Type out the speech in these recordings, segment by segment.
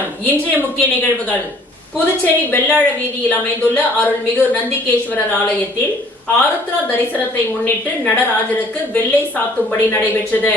வணக்கம். இன்றைய முக்கிய நிகழ்வுகள். புதுச்சேரி வெள்ளாழ வீதியில் அமைந்துள்ள அருள்மிகு நந்திகேஸ்வரர் ஆலயத்தில் ஆருத்ரா தரிசனத்தை முன்னிட்டு நடராஜருக்கு வெள்ளை சாத்தும்படி நடைபெற்றது.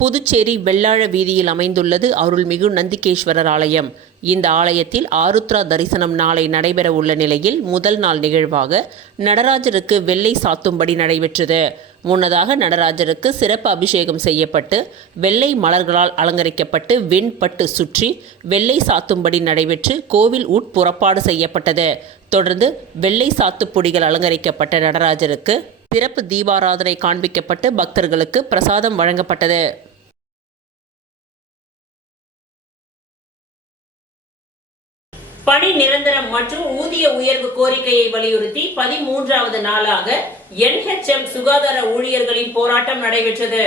புதுச்சேரி வெள்ளாழ வீதியில் அமைந்துள்ளது அருள்மிகு நந்திகேஸ்வரர் ஆலயம். இந்த ஆலயத்தில் ஆருத்ரா தரிசனம் நாளை நடைபெற உள்ள நிலையில் முதல் நாள் நிகழ்வாக நடராஜருக்கு வெள்ளை சாத்தும்படி நடைபெற்றது. முன்னதாக நடராஜருக்கு சிறப்பு அபிஷேகம் செய்யப்பட்டு வெள்ளை மலர்களால் அலங்கரிக்கப்பட்டு வெண்பட்டு சுற்றி வெள்ளை சாத்தும்படி நடைபெற்று கோவில் உட்புறப்பாடு செய்யப்பட்டது. தொடர்ந்து வெள்ளை சாத்துப்பொடிகள் அலங்கரிக்கப்பட்ட நடராஜருக்கு சிறப்பு தீபாராதனை காண்பிக்கப்பட்டு பக்தர்களுக்கு பிரசாதம் வழங்கப்பட்டது. பணி நிரந்தரம் மற்றும் ஊதிய உயர்வு கோரிக்கையை வலியுறுத்தி 13வது நாளாக NHM சுகாதார ஊழியர்களின் போராட்டம் நடைபெற்றது.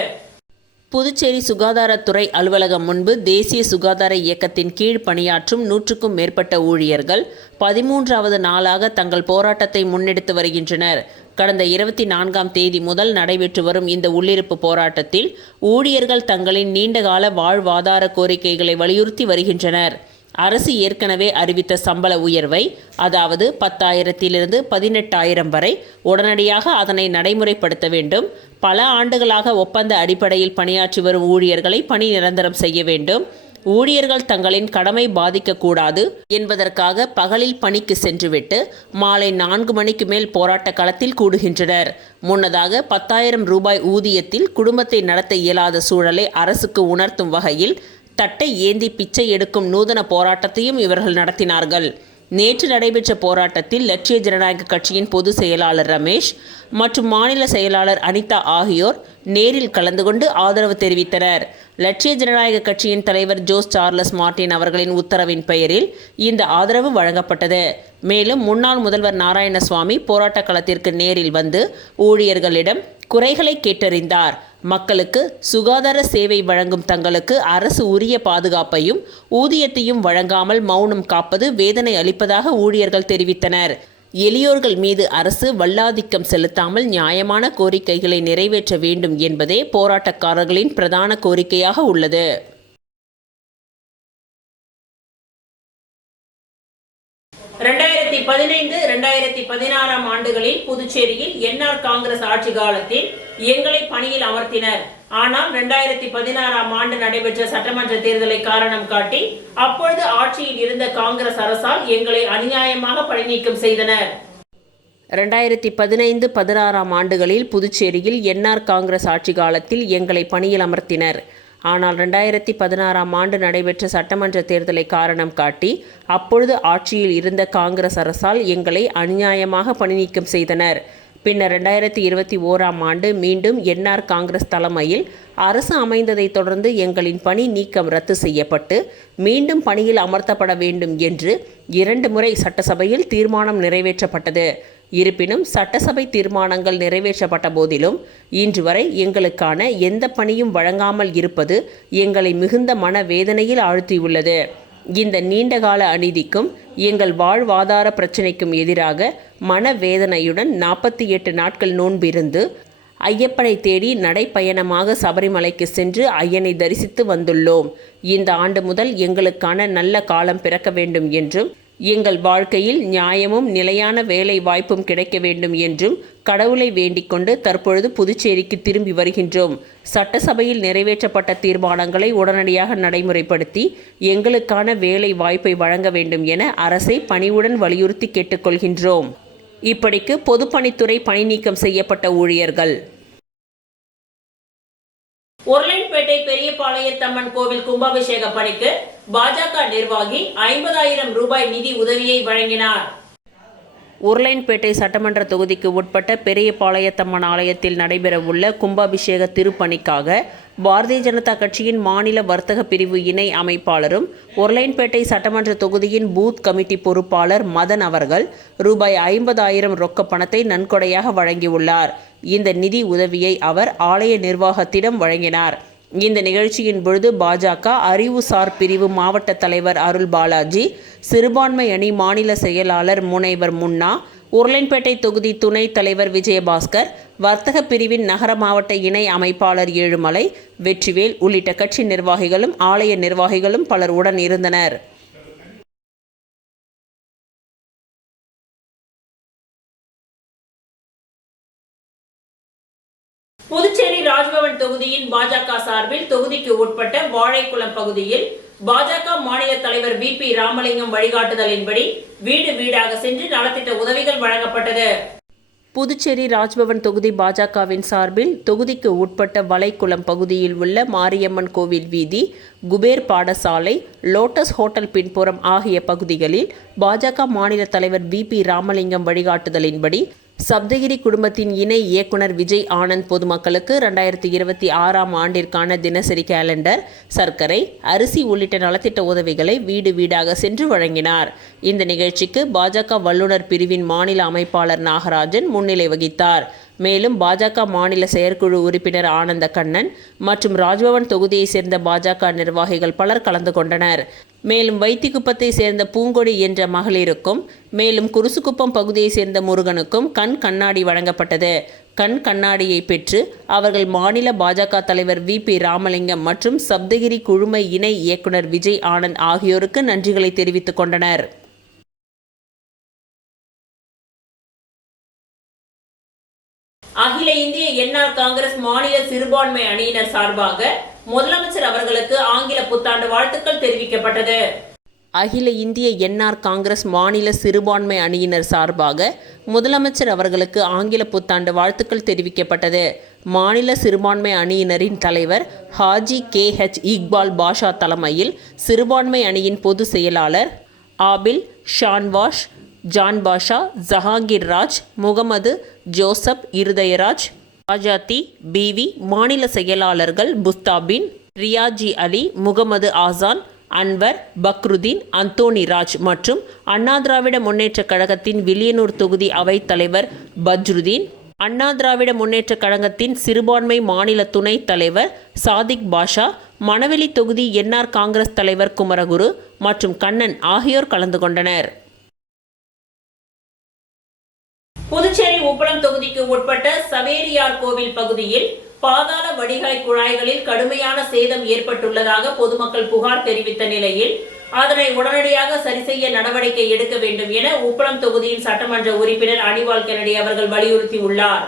புதுச்சேரி சுகாதாரத்துறை அலுவலகம் முன்பு தேசிய சுகாதார இயக்கத்தின் கீழ் பணியாற்றும் 100க்கும் மேற்பட்ட ஊழியர்கள் 13வது நாளாக தங்கள் போராட்டத்தை முன்னெடுத்து வருகின்றனர். கடந்த 24ஆம் தேதி முதல் நடைபெற்று வரும் இந்த உள்ளிருப்பு போராட்டத்தில் ஊழியர்கள் தங்களின் நீண்டகால வாழ்வாதார கோரிக்கைகளை வலியுறுத்தி வருகின்றனர். அரசு ஏற்கனவே அறிவித்த சம்பள உயர்வை, அதாவது 10,000 18,000 வரை உடனடியாக அதனை நடைமுறைப்படுத்த வேண்டும். பல ஆண்டுகளாக ஒப்பந்த அடிப்படையில் பணியாற்றி வரும் ஊழியர்களை பணி நிரந்தரம் செய்ய வேண்டும். ஊழியர்கள் தங்களின் கடமை பாதிக்கக்கூடாது என்பதற்காக பகலில் பணிக்கு சென்றுவிட்டு மாலை 4 மணிக்கு மேல் போராட்ட களத்தில் கூடுகின்றனர். முன்னதாக 10,000 ரூபாய் ஊதியத்தில் குடும்பத்தை நடத்த இயலாத சூழலை அரசுக்கு உணர்த்தும் வகையில் தட்டை ஏந்தி பிச்சை எடுக்கும் நூதன போராட்டத்தையும் இவர்கள் நடத்தினார்கள். நேற்று நடைபெற்ற போராட்டத்தில் லட்சிய ஜனநாயக கட்சியின் பொதுச் செயலாளர் ரமேஷ் மற்றும் மாநில செயலாளர் அனிதா ஆகியோர் நேரில் கலந்து கொண்டு ஆதரவு தெரிவித்தனர். லட்சிய ஜனநாயக கட்சியின் தலைவர் ஜோஸ் சார்லஸ் மார்டின் அவர்களின் உத்தரவின் பெயரில் இந்த ஆதரவு வழங்கப்பட்டது. மேலும் முன்னாள் முதல்வர் நாராயணசுவாமி போராட்ட களத்திற்கு நேரில் வந்து ஊழியர்களிடம் குறைகளை கேட்டறிந்தார். மக்களுக்கு சுகாதார சேவை வழங்கும் தங்களுக்கு அரசு உரிய பாதுகாப்பையும் ஊதியத்தையும் வழங்காமல் மௌனம் காப்பது வேதனை அளிப்பதாக ஊழியர்கள் தெரிவித்தனர். எளியோர்கள் மீது அரசு வல்லாதிக்கம் செலுத்தாமல் நியாயமான கோரிக்கைகளை நிறைவேற்ற வேண்டும் என்பதே போராட்டக்காரர்களின் பிரதான கோரிக்கையாக உள்ளது. (2015, 2016 ஆண்டுகளில் புதுச்சேரியில் NR காங்கிரஸ் ஆட்சி காலத்தில் எங்களை பணியில் அமர்த்தினர். ஆனால் 2016ஆம் ஆண்டு நடைபெற்ற சட்டமன்ற தேர்தலை காரணம் காட்டி அப்பொழுது ஆட்சியில் இருந்த காங்கிரஸ் அரசால் எங்களை அநியாயமாக பணிநீக்கம் செய்தனர். 2015-16ஆம் ஆண்டுகளில் புதுச்சேரியில் NR காங்கிரஸ் ஆட்சி காலத்தில் எங்களை பணியில் அமர்த்தினர். ஆனால் 2016ஆம் ஆண்டு நடைபெற்ற சட்டமன்ற தேர்தலை காரணம் காட்டி அப்பொழுது ஆட்சியில் இருந்த காங்கிரஸ் அரசால் எங்களை அநியாயமாக பணிநீக்கம் செய்தனர். பின்னர் 2021ஆம் ஆண்டு மீண்டும் NR காங்கிரஸ் தலைமையில் அரசு அமைந்ததை தொடர்ந்து எங்களின் பணி நீக்கம் ரத்து செய்யப்பட்டு மீண்டும் பணியில் அமர்த்தப்பட வேண்டும் என்று 2 முறை சட்டசபையில் தீர்மானம் நிறைவேற்றப்பட்டது. இருப்பினும் சட்டசபை தீர்மானங்கள் நிறைவேற்றப்பட்ட போதிலும் இன்று வரை எங்களுக்கான எந்த பணியும் வழங்காமல் இருப்பது எங்களை மிகுந்த மனவேதனையில் ஆழ்த்தியுள்ளது. இந்த நீண்டகால அநீதிக்கும் எங்கள் வாழ்வாதார பிரச்சினைக்கும் எதிராக மனவேதனையுடன் 48 நாட்கள் நோன்பிருந்து ஐயப்பனை தேடி நடைப்பயணமாக சபரிமலைக்கு சென்று ஐயனை தரிசித்து வந்துள்ளோம். இந்த ஆண்டு முதல் எங்களுக்கான நல்ல காலம் பிறக்க வேண்டும் என்றும் எங்கள் வாழ்க்கையில் நியாயமும் நிலையான வேலை வாய்ப்பும் கிடைக்க வேண்டும் என்றும் கடவுளை வேண்டிக் கொண்டு தற்பொழுது புதுச்சேரிக்கு திரும்பி வருகின்றோம். சட்டசபையில் நிறைவேற்றப்பட்ட தீர்மானங்களை உடனடியாக நடைமுறைப்படுத்தி எங்களுக்கான வேலை வாய்ப்பை வழங்க வேண்டும் என அரசை பணிவுடன் வலியுறுத்தி கேட்டுக்கொள்கின்றோம். இப்படிக்கு பொதுப்பணித்துறை பணி நீக்கம் செய்யப்பட்ட ஊழியர்கள். உருளையன்பேட்டை பெரியபாளையத்தம்மன் கோவில் கும்பாபிஷேக பணிக்கு பாஜக நிர்வாகி 50,000 ரூபாய் நிதி உதவியை வழங்கினார். உருளையன்பேட்டை சட்டமன்ற தொகுதிக்கு உட்பட்ட பெரியபாளையத்தம்மன் ஆலயத்தில் நடைபெறவுள்ள கும்பாபிஷேக திருப்பணிக்காக பாரதிய ஜனதா கட்சியின் மாநில வர்த்தக பிரிவு இணை அமைப்பாளரும் உருளையன்பேட்டை சட்டமன்ற தொகுதியின் பூத் கமிட்டி பொறுப்பாளர் மதன் அவர்கள் ரூபாய் 50,000 ரொக்க பணத்தை நன்கொடையாக வழங்கியுள்ளார். இந்த நிதி உதவியை அவர் ஆலய நிர்வாகத்திடம் வழங்கினார். இந்த நிகழ்ச்சியின் பொழுது பாஜக அறிவுசார் பிரிவு மாவட்ட தலைவர் அருள் பாலாஜி, சிறுபான்மை அணி மாநில செயலாளர் முனைவர் முன்னா, உருளையன்பேட்டை தொகுதி துணைத் தலைவர் விஜயபாஸ்கர், வர்த்தக பிரிவின் நகர மாவட்ட இணை அமைப்பாளர் ஏழுமலை, வெற்றிவேல் உள்ளிட்ட கட்சி நிர்வாகிகளும் ஆலய நிர்வாகிகளும் பலர் உடன் இருந்தனர். புதுச்சேரி ராஜ்பவன் தொகுதியின் பாஜக சார்பில் தொகுதிக்கு உட்பட்ட வாழைக்குளம் பகுதியில் பாஜக மாநில தலைவர் VP ராமலிங்கம் வழிகாட்டுதலின்படி வீடு வீடாக சென்று நலத்திட்ட உதவிகள் வழங்கப்பட்டது. புதுச்சேரி ராஜ்பவன் தொகுதி பாஜகவின் சார்பில் தொகுதிக்கு உட்பட்ட வளைக்குளம் பகுதியில் உள்ள மாரியம்மன் கோவில் வீதி, குபேர் பாடசாலை, லோட்டஸ் ஹோட்டல் பின்புறம் ஆகிய பகுதிகளில் பாஜக மாநில தலைவர் VP ராமலிங்கம் வழிகாட்டுதலின்படி சப்தகிரி குடும்பத்தின் இணை இயக்குனர் விஜய் ஆனந்த் பொதுமக்களுக்கு 2026ஆம் ஆண்டிற்கான தினசரி கேலண்டர், சர்க்கரை, அரிசி உள்ளிட்ட நலத்திட்ட உதவிகளை வீடு வீடாக சென்று வழங்கினார். இந்த நிகழ்ச்சிக்கு பாஜக வல்லுநர் பிரிவின் மாநில அமைப்பாளர் நாகராஜன் முன்னிலை வகித்தார். மேலும் பாஜக மாநில செயற்குழு உறுப்பினர் ஆனந்த கண்ணன் மற்றும் ராஜ்பவன் தொகுதியை சேர்ந்த பாஜக நிர்வாகிகள் பலர் கலந்து கொண்டனர். மேலும் வைத்திக்குப்பத்தை சேர்ந்த பூங்கொடி என்ற மகளிருக்கும், மேலும் குருசுக்குப்பம் பகுதியை சேர்ந்த முருகனுக்கும் கண் கண்ணாடி வழங்கப்பட்டது. கண் கண்ணாடியை பெற்று அவர்கள் மாநில பாஜக தலைவர் VP ராமலிங்கம் மற்றும் சப்தகிரி குழும இணை இயக்குனர் விஜய் ஆனந்த் ஆகியோருக்கு நன்றிகளை தெரிவித்துக் கொண்டனர். அகில இந்திய என்ஆர் காங்கிரஸ் மாநில சிறுபான்மை அணியினர் சார்பாக முதலமைச்சர் அவர்களுக்கு ஆங்கில புத்தாண்டு வாழ்த்துக்கள் தெரிவிக்கப்பட்டது. அகில இந்திய என்ஆர் காங்கிரஸ் மாநில சிறுபான்மை அணியினர் சார்பாக முதலமைச்சர் அவர்களுக்கு ஆங்கில புத்தாண்டு வாழ்த்துக்கள் தெரிவிக்கப்பட்டது. மாநில சிறுபான்மை அணியினரின் தலைவர் ஹாஜி KH இக்பால் பாஷா தலைமையில் சிறுபான்மை அணியின் பொதுச் செயலாளர் ஆபில், ஷான்வாஷ், ஜான் பாஷா, ஜஹாங்கீர் ராஜ், முகமது, ஜோசப், இருதயராஜ், ஆஜாத்தி, BV, மாநில செயலாளர்கள் புஸ்தாபின், ரியாஜி அலி, முகமது ஆசான், அன்வர், பக்ருதீன், அந்தோனி ராஜ் மற்றும் அண்ணா திராவிட முன்னேற்ற கழகத்தின் வில்லியனூர் தொகுதி அவைத் தலைவர் பஜ்ருதீன், அண்ணா திராவிட முன்னேற்ற கழகத்தின் சிறுபான்மை மாநில துணைத் தலைவர் சாதிக் பாஷா, மணவெளி தொகுதி என்ஆர் காங்கிரஸ் தலைவர் குமரகுரு மற்றும் கண்ணன் ஆகியோர் கலந்து கொண்டனர். புதுச்சேரி உப்பளம் தொகுதிக்கு உட்பட்ட சவேரியார் கோவில் பகுதியில் பாதாள வடிகால் குழாய்களில் கடுமையான சேதம் ஏற்பட்டுள்ளதாக பொதுமக்கள் புகார் தெரிவித்த நிலையில் அதனை உடனடியாக சரிசெய்ய நடவடிக்கை எடுக்க வேண்டும் என உப்பளம் தொகுதியின் சட்டமன்ற உறுப்பினர் அனிவால் கென்னடி அவர்கள் வலியுறுத்தியுள்ளார்.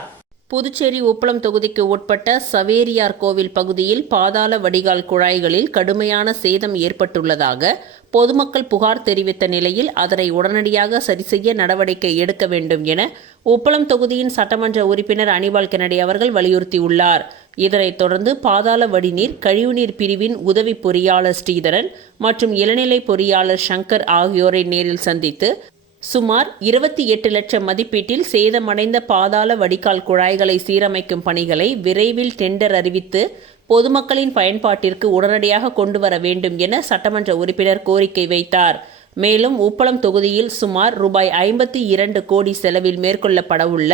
புதுச்சேரி உப்பளம் தொகுதிக்கு உட்பட்ட சவேரியார் கோவில் பகுதியில் பாதாள வடிகால் குழாய்களில் கடுமையான சேதம் ஏற்பட்டுள்ளதாக பொதுமக்கள் புகார் தெரிவித்த நிலையில் அதனை உடனடியாக சரிசெய்ய நடவடிக்கை எடுக்க வேண்டும் என உப்பளம் தொகுதியின் சட்டமன்ற உறுப்பினர் அனிவால் கென்னடி அவர்கள் வலியுறுத்தியுள்ளார். இதனைத் தொடர்ந்து பாதாள வடிநீர் கழிவுநீர் பிரிவின் உதவி பொறியாளர் ஸ்ரீதரன் மற்றும் இளநிலை பொறியாளர் சங்கர் ஆகியோரை நேரில் சந்தித்து சுமார் 28 லட்சம் மதிப்பீட்டில் சேதமடைந்த பாதாள வடிகால் குழாய்களை சீரமைக்கும் பணிகளை விரைவில் டெண்டர் அறிவித்து பொதுமக்களின் பயன்பாட்டிற்கு உடனடியாக கொண்டு வர வேண்டும் என சட்டமன்ற உறுப்பினர் கோரிக்கை வைத்தார். மேலும் உப்பளம் தொகுதியில் சுமார் ரூபாய் 52 கோடி செலவில் மேற்கொள்ளப்படவுள்ள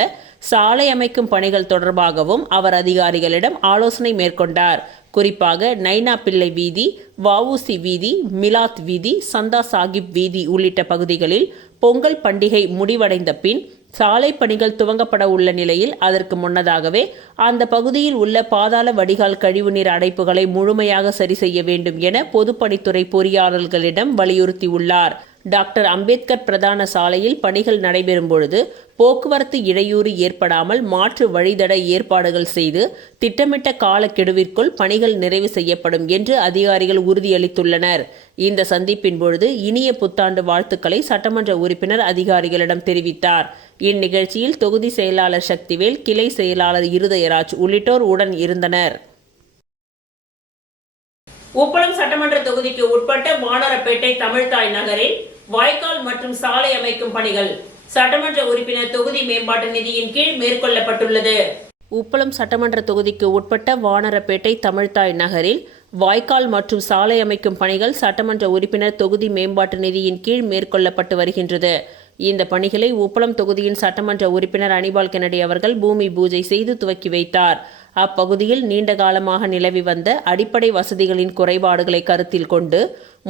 சாலை அமைக்கும் பணிகள் தொடர்பாகவும் அவர் அதிகாரிகளிடம் ஆலோசனை மேற்கொண்டார். குறிப்பாக நைனா பிள்ளை வீதி, வஉசி வீதி, மிலாத் வீதி, சந்தா சாகிப் வீதி உள்ளிட்ட பகுதிகளில் பொங்கல் பண்டிகை முடிவடைந்த பின் சாலை பணிகள் துவங்கப்பட உள்ள நிலையில் அதற்கு முன்னதாகவே அந்த பகுதியில் உள்ள பாதாள வடிகால் கழிவுநீர் அடைப்புகளை முழுமையாக சரி செய்ய வேண்டும் என பொதுப்பணித்துறை பொறியாளர்களிடம் வலியுறுத்தியுள்ளார். டாக்டர் அம்பேத்கர் பிரதான சாலையில் பணிகள் நடைபெறும் பொழுது போக்குவரத்து இடையூறு ஏற்படாமல் மாற்று வழித்தட ஏற்பாடுகள் செய்து திட்டமிட்ட காலக்கெடுவிற்குள் பணிகள் நிறைவு செய்யப்படும் என்று அதிகாரிகள் உறுதியளித்துள்ளனர். இந்த சந்திப்பின் பொழுது இனிய புத்தாண்டு வாழ்த்துக்களை சட்டமன்ற உறுப்பினர் அதிகாரிகளிடம் தெரிவித்தார். இந்நிகழ்ச்சியில் தொகுதி செயலாளர் சக்திவேல், கிளை செயலாளர் இருதயராஜ் உள்ளிட்டோர் உடன் இருந்தனர். உப்பளம் சட்டமன்ற தொகுதிக்கு உட்பட்ட வானரப்பேட்டை தமிழ்தாய் நகரில் வாய்க்கால் மற்றும் சாலை அமைக்கும் பணிகள் சட்டமன்ற உறுப்பினர் தொகுதி மேம்பாட்டு நிதியின் கீழ் மேற்கொள்ளப்பட்டுள்ளது. உப்பளம் சட்டமன்ற தொகுதிக்கு உட்பட்ட வானரப்பேட்டை தமிழ்தாய் நகரில் வாய்க்கால் மற்றும் சாலை அமைக்கும் பணிகள் சட்டமன்ற உறுப்பினர் தொகுதி மேம்பாட்டு நிதியின் கீழ் மேற்கொள்ளப்பட்டு வருகின்றது. இந்த பணிகளை உப்பளம் தொகுதியின் சட்டமன்ற உறுப்பினர் அனிவால் கென்னடி அவர்கள் பூமி பூஜை செய்து துவக்கி வைத்தார். அப்பகுதியில் நீண்ட காலமாக நிலவி வந்த அடிப்படை வசதிகளின் குறைபாடுகளை கருத்தில் கொண்டு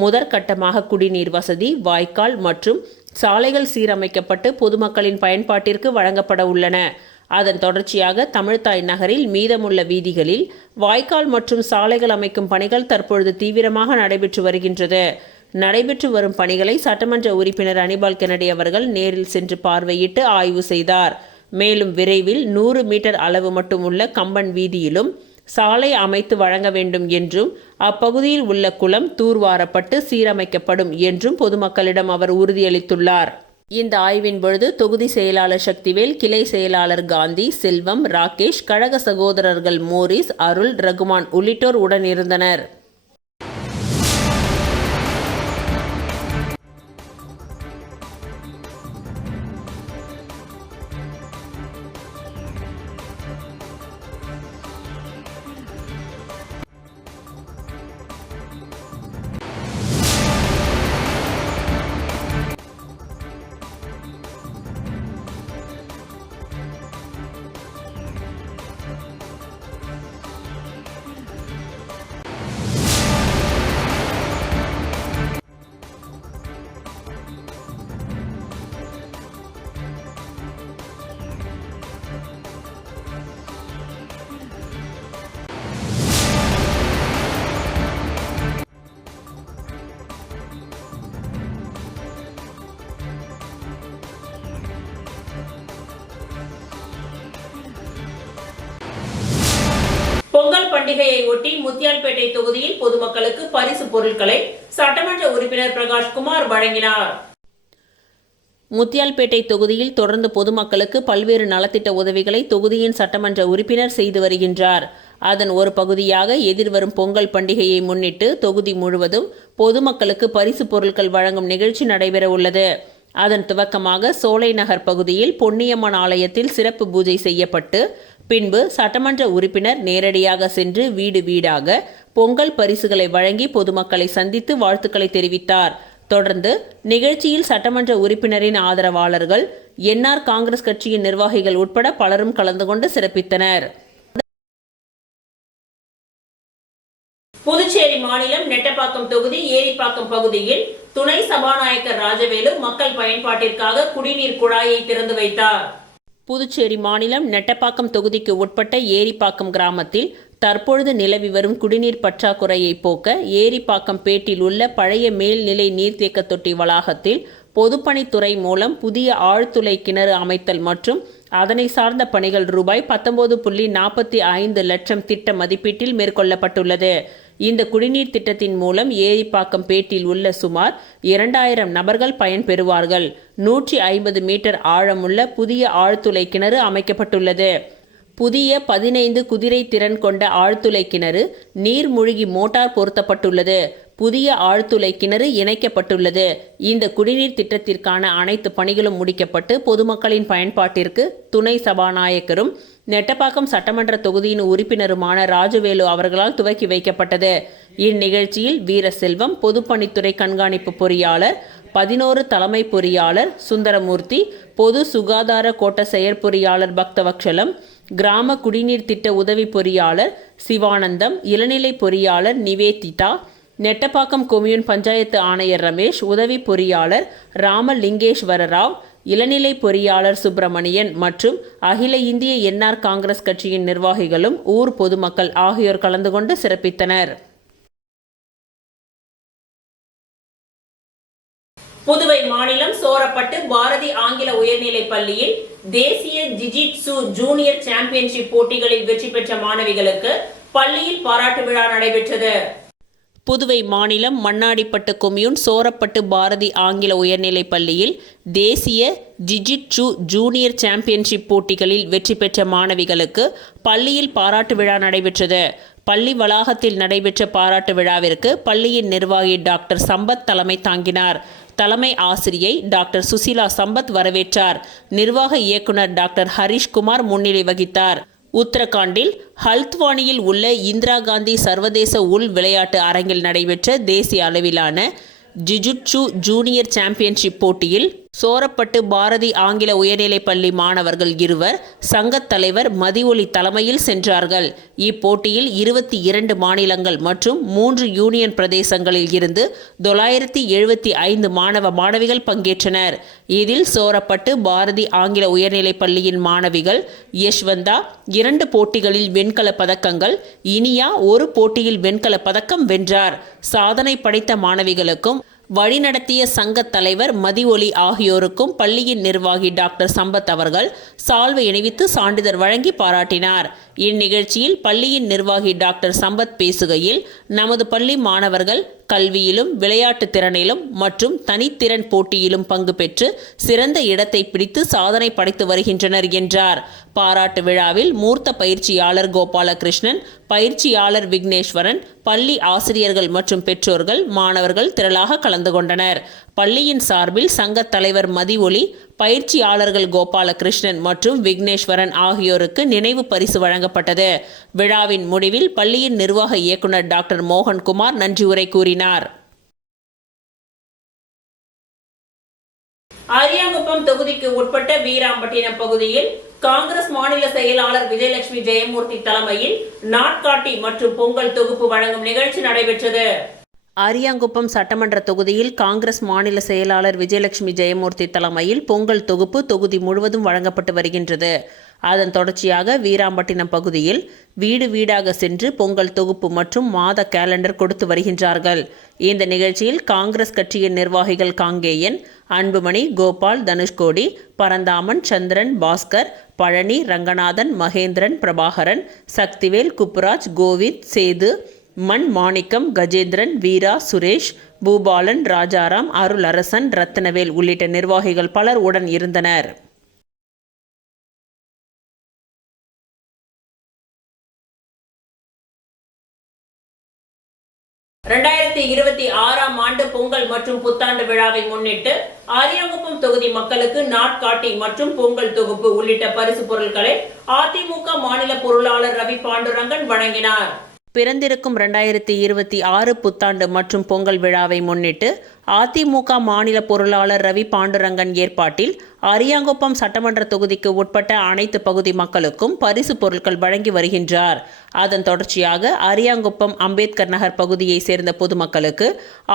முதற்கட்டமாக குடிநீர் வசதி, வாய்க்கால் மற்றும் சாலைகள் சீரமைக்கப்பட்டு பொதுமக்களின் பயன்பாட்டிற்கு வழங்கப்பட உள்ளன. அதன் தொடர்ச்சியாக தமிழ்தாய் நகரில் மீதமுள்ள வீதிகளில் வாய்க்கால் மற்றும் சாலைகள் அமைக்கும் பணிகள் தற்பொழுது தீவிரமாக நடைபெற்று வருகின்றது. நடைபெற்று வரும் பணிகளை சட்டமன்ற உறுப்பினர் அனிபால் கென்னடி அவர்கள் நேரில் சென்று பார்வையிட்டு ஆய்வு செய்தார். மேலும் விரைவில் 100 மீட்டர் அளவு மட்டும் உள்ள கம்பன் வீதியிலும் சாலை அமைத்து வழங்க வேண்டும் என்றும் அப்பகுதியில் உள்ள குளம் தூர்வாரப்பட்டு சீரமைக்கப்படும் என்றும் பொதுமக்களிடம் அவர் உறுதியளித்துள்ளார். இந்த ஆய்வின் பொழுது தொகுதி செயலாளர் சக்திவேல், கிளை செயலாளர் காந்தி, செல்வம், ராகேஷ், கழக சகோதரர்கள் மோரிஸ், அருள், ரகுமான் உள்ளிட்டோர் உடனிருந்தனர். பொங்கல் பண்டிகையை ஒட்டி முத்தியால்பேட்டை தொகுதியில் பொதுமக்களுக்கு பரிசு பொருட்களை சட்டமன்ற உறுப்பினர் பிரகாஷ்குமார் வழங்கினார். முத்தியால்பேட்டை தொகுதியில் தொடர்ந்து பொதுமக்களுக்கு பல்வேறு நலத்திட்ட உதவிகளை தொகுதியின் சட்டமன்ற உறுப்பினர் செய்து வருகின்றார். அதன் ஒரு பகுதியாக எதிர்வரும் பொங்கல் பண்டிகையை முன்னிட்டு தொகுதி முழுவதும் பொதுமக்களுக்கு பரிசு பொருட்கள் வழங்கும் நிகழ்ச்சி நடைபெற உள்ளது. அதன் துவக்கமாக சோலை நகர் பகுதியில் பொன்னியம்மன் ஆலயத்தில் சிறப்பு பூஜை செய்யப்பட்டு பின்பு சட்டமன்ற உறுப்பினர் நேரடியாக சென்று வீடு வீடாக பொங்கல் பரிசுகளை வழங்கி பொதுமக்களை சந்தித்து வாழ்த்துக்களை தெரிவித்தார். தொடர்ந்து நிகழ்ச்சியில் சட்டமன்ற உறுப்பினரின் ஆதரவாளர்கள், என்ஆர் காங்கிரஸ் கட்சியின் நிர்வாகிகள் உட்பட பலரும் கலந்து கொண்டு சிறப்பித்தனர். புதுச்சேரி மாநிலம் நெட்டப்பாக்கம் தொகுதி ஏரிப்பாக்கம் பகுதியில் துணை சபாநாயகர் ராஜவேலு மக்கள் பயன்பாட்டிற்காக குடிநீர் குழாயை திறந்து வைத்தார். புதுச்சேரி மாநிலம் நெட்டப்பாக்கம் தொகுதிக்கு உட்பட்ட ஏரிப்பாக்கம் கிராமத்தில் தற்பொழுது நிலவி வரும் குடிநீர் பற்றாக்குறையை போக்க ஏரிப்பாக்கம் பேட்டில் உள்ள பழைய மேல்நிலை நீர்த்தேக்க தொட்டி வளாகத்தில் பொதுப்பணித்துறை மூலம் புதிய ஆழ்துளை கிணறு அமைத்தல் மற்றும் அதனை சார்ந்த பணிகள் ரூபாய் 19.45 லட்சம் திட்ட மதிப்பீட்டில் மேற்கொள்ளப்பட்டுள்ளது. இந்த குடிநீர் திட்டத்தின் மூலம் ஏரிப்பாக்கம் பேட்டில் உள்ள சுமார் 2000 நபர்கள் பயன்பெறுவார்கள். 150 மீட்டர் ஆழமுள்ள புதிய ஆழ்துளை கிணறு அமைக்கப்பட்டுள்ளது. புதிய 15 குதிரை திறன் கொண்ட ஆழ்துளை கிணறு நீர்மூழ்கி மோட்டார் பொருத்தப்பட்டுள்ளது. புதிய ஆழ்துளை கிணறு இணைக்கப்பட்டுள்ளது. இந்த குடிநீர் திட்டத்திற்கான அனைத்து பணிகளும் முடிக்கப்பட்டு பொதுமக்களின் பயன்பாட்டிற்கு துணை சபாநாயகரும் நெட்டப்பாக்கம் சட்டமன்ற தொகுதியின் உறுப்பினருமான ராஜவேலு அவர்களால் துவக்கி வைக்கப்பட்டது. இந்நிகழ்ச்சியில் வீரசெல்வம், பொதுப்பணித்துறை கண்காணிப்பு பொறியாளர் 11 தலைமை பொறியாளர் சுந்தரமூர்த்தி, பொது சுகாதார கோட்ட செயற்பொறியாளர் பக்தவக்ஷலம், கிராம குடிநீர் திட்ட உதவி பொறியாளர் சிவானந்தம், இளநிலை பொறியாளர் நிவேதிதா, நெட்டப்பாக்கம் கொம்யூன் பஞ்சாயத்து ஆணையர் ரமேஷ், உதவி பொறியாளர் ராமலிங்கேஸ்வர ராவ், இளநிலை பொறியாளர் சுப்பிரமணியன் மற்றும் அகில இந்திய என்ஆர் காங்கிரஸ் கட்சியின் நிர்வாகிகளும் ஊர் பொதுமக்கள் ஆகியோர் கலந்து கொண்டு சிறப்பித்தனர். புதுவை மாநிலம் சோரப்பட்டு பாரதி ஆங்கில உயர்நிலைப் பள்ளியில் தேசிய ஜிஜிட்சு ஜூனியர் சாம்பியன்ஷிப் போட்டிகளில் வெற்றி பெற்ற மாணவிகளுக்கு பள்ளியில் பாராட்டு விழா நடைபெற்றது. புதுவை மாநிலம் மண்ணாடிப்பட்டு கொம்யூன் சோரப்பட்டு பாரதி ஆங்கில உயர்நிலைப் பள்ளியில் தேசிய ஜிஜிட்சு ஜூனியர் சாம்பியன்ஷிப் போட்டிகளில் வெற்றி பெற்ற மாணவிகளுக்கு பள்ளியில் பாராட்டு விழா நடைபெற்றது. பள்ளி வளாகத்தில் நடைபெற்ற பாராட்டு விழாவிற்கு பள்ளியின் நிர்வாகி டாக்டர் சம்பத் தலைமை தாங்கினார். தலைமை ஆசிரியை டாக்டர் சுசிலா சம்பத் வரவேற்றார். நிர்வாக இயக்குனர் டாக்டர் ஹரிஷ்குமார் முன்னிலை வகித்தார். உத்தரகாண்டில் ஹல்த்வானியில் உள்ள இந்திரா காந்தி சர்வதேச உள் விளையாட்டு அரங்கில் நடைபெற்ற தேசிய அளவிலான ஜிஜிட்சு ஜூனியர் சாம்பியன்ஷிப் போட்டியில் சோரப்பட்டு பாரதி ஆங்கில உயர்நிலைப் பள்ளி மாணவர்கள் இருவர் சங்கத் தலைவர் மதிவொலி தலைமையில் சென்றார்கள். இப்போட்டியில் 22 மாநிலங்கள் மற்றும் 3 யூனியன் பிரதேசங்களில் இருந்து 975 மாணவ மாணவிகள் பங்கேற்றனர். இதில் சோரப்பட்டு பாரதி ஆங்கில உயர்நிலைப் பள்ளியின் மாணவிகள் யஷ்வந்தா 2 போட்டிகளில் வெண்கல பதக்கங்கள், இனியா 1 போட்டியில் வெண்கல பதக்கம் வென்றார். சாதனை படைத்த மாணவிகளுக்கும் வழிநடத்திய சங்கத் தலைவர் மதிவொலி ஆகியோருக்கும் பள்ளியின் நிர்வாகி டாக்டர் சம்பத் அவர்கள் சால்வை அணிவித்து சான்றிதழ் வழங்கி பாராட்டினார். இந்நிகழ்ச்சியில் பள்ளியின் நிர்வாகி டாக்டர் சம்பத் பேசுகையில், நமது பள்ளி மாணவர்கள் கல்வியிலும் விளையாட்டு திறனிலும் மற்றும் தனித்திறன் போட்டியிலும் பங்கு பெற்று சிறந்த இடத்தை பிடித்து சாதனை படைத்து வருகின்றனர் என்றார். பாராட்டு விழாவில் மூர்த்த பயிற்சியாளர் கோபாலகிருஷ்ணன், பயிற்சியாளர் விக்னேஸ்வரன், பள்ளி ஆசிரியர்கள் மற்றும் பெற்றோர்கள், மாணவர்கள் திரளாக கலந்து கொண்டனர். பள்ளியின் சார்பில் சங்கத் தலைவர் மதிவொலி, பயிற்சியாளர்கள் கோபாலகிருஷ்ணன் மற்றும் விக்னேஸ்வரன் ஆகியோருக்கு நினைவு பரிசு வழங்கப்பட்டது. விழாவின் முடிவில் பள்ளியின் நிர்வாக இயக்குனர் டாக்டர் மோகன்குமார் நன்றி உரை கூறினார். அரியாங்குப்பம் தொகுதிக்கு உட்பட்ட வீராம்பட்டினம் பகுதியில் காங்கிரஸ் மாநில செயலாளர் விஜயலட்சுமி ஜெயமூர்த்தி தலைமையில் நாட்காட்டி மற்றும் பொங்கல் தொகுப்பு வழங்கும் நிகழ்ச்சி நடைபெற்றது. அரியாங்குப்பம் சட்டமன்ற தொகுதியில் காங்கிரஸ் மாநில செயலாளர் விஜயலட்சுமி ஜெயமூர்த்தி தலைமையில் பொங்கல் தொகுப்பு தொகுதி முழுவதும் வழங்கப்பட்டு வருகின்றது. அதன் தொடர்ச்சியாக வீராம்பட்டினம் பகுதியில் வீடு வீடாக சென்று பொங்கல் தொகுப்பு மற்றும் மாத கேலண்டர் கொடுத்து வருகின்றார்கள். இந்த நிகழ்ச்சியில் காங்கிரஸ் கட்சியின் நிர்வாகிகள் காங்கேயன், அன்புமணி, கோபால், தனுஷ்கோடி, பரந்தாமன், சந்திரன், பாஸ்கர், பழனி, ரங்கநாதன், மகேந்திரன், பிரபாகரன், சக்திவேல், குப்புராஜ், கோவிந்த், சேது, மண் மாணிக்கம், கஜேந்திரன், வீரா, சுரேஷ், பூபாலன், ராஜாராம், அருள் அரசன், ரத்னவேல் உள்ளிட்ட நிர்வாகிகள் பலர் உடன் இருந்தனர். ஆண்டு பொங்கல் மற்றும் புத்தாண்டு விழாவை முன்னிட்டு அரியாங்குப்பம் தொகுதி மக்களுக்கு நாட்காட்டி மற்றும் பொங்கல் தொகுப்பு உள்ளிட்ட பரிசு பொருட்களை அதிமுக மாநில பொருளாளர் ரவி பாண்டுரங்கன் வழங்கினார். பிறந்திருக்கும் 2026 புத்தாண்டு மற்றும் பொங்கல் விழாவை முன்னிட்டு அதிமுக மாநில பொருளாளர் ரவி பாண்டுரங்கன் ஏற்பாட்டில் அரியாங்குப்பம் சட்டமன்ற தொகுதிக்கு உட்பட்ட அனைத்து பகுதி மக்களுக்கும் பரிசு பொருட்கள் வழங்கி வருகின்றார். அதன் தொடர்ச்சியாக அரியாங்குப்பம் அம்பேத்கர் நகர் பகுதியை சேர்ந்த பொதுமக்களுக்கு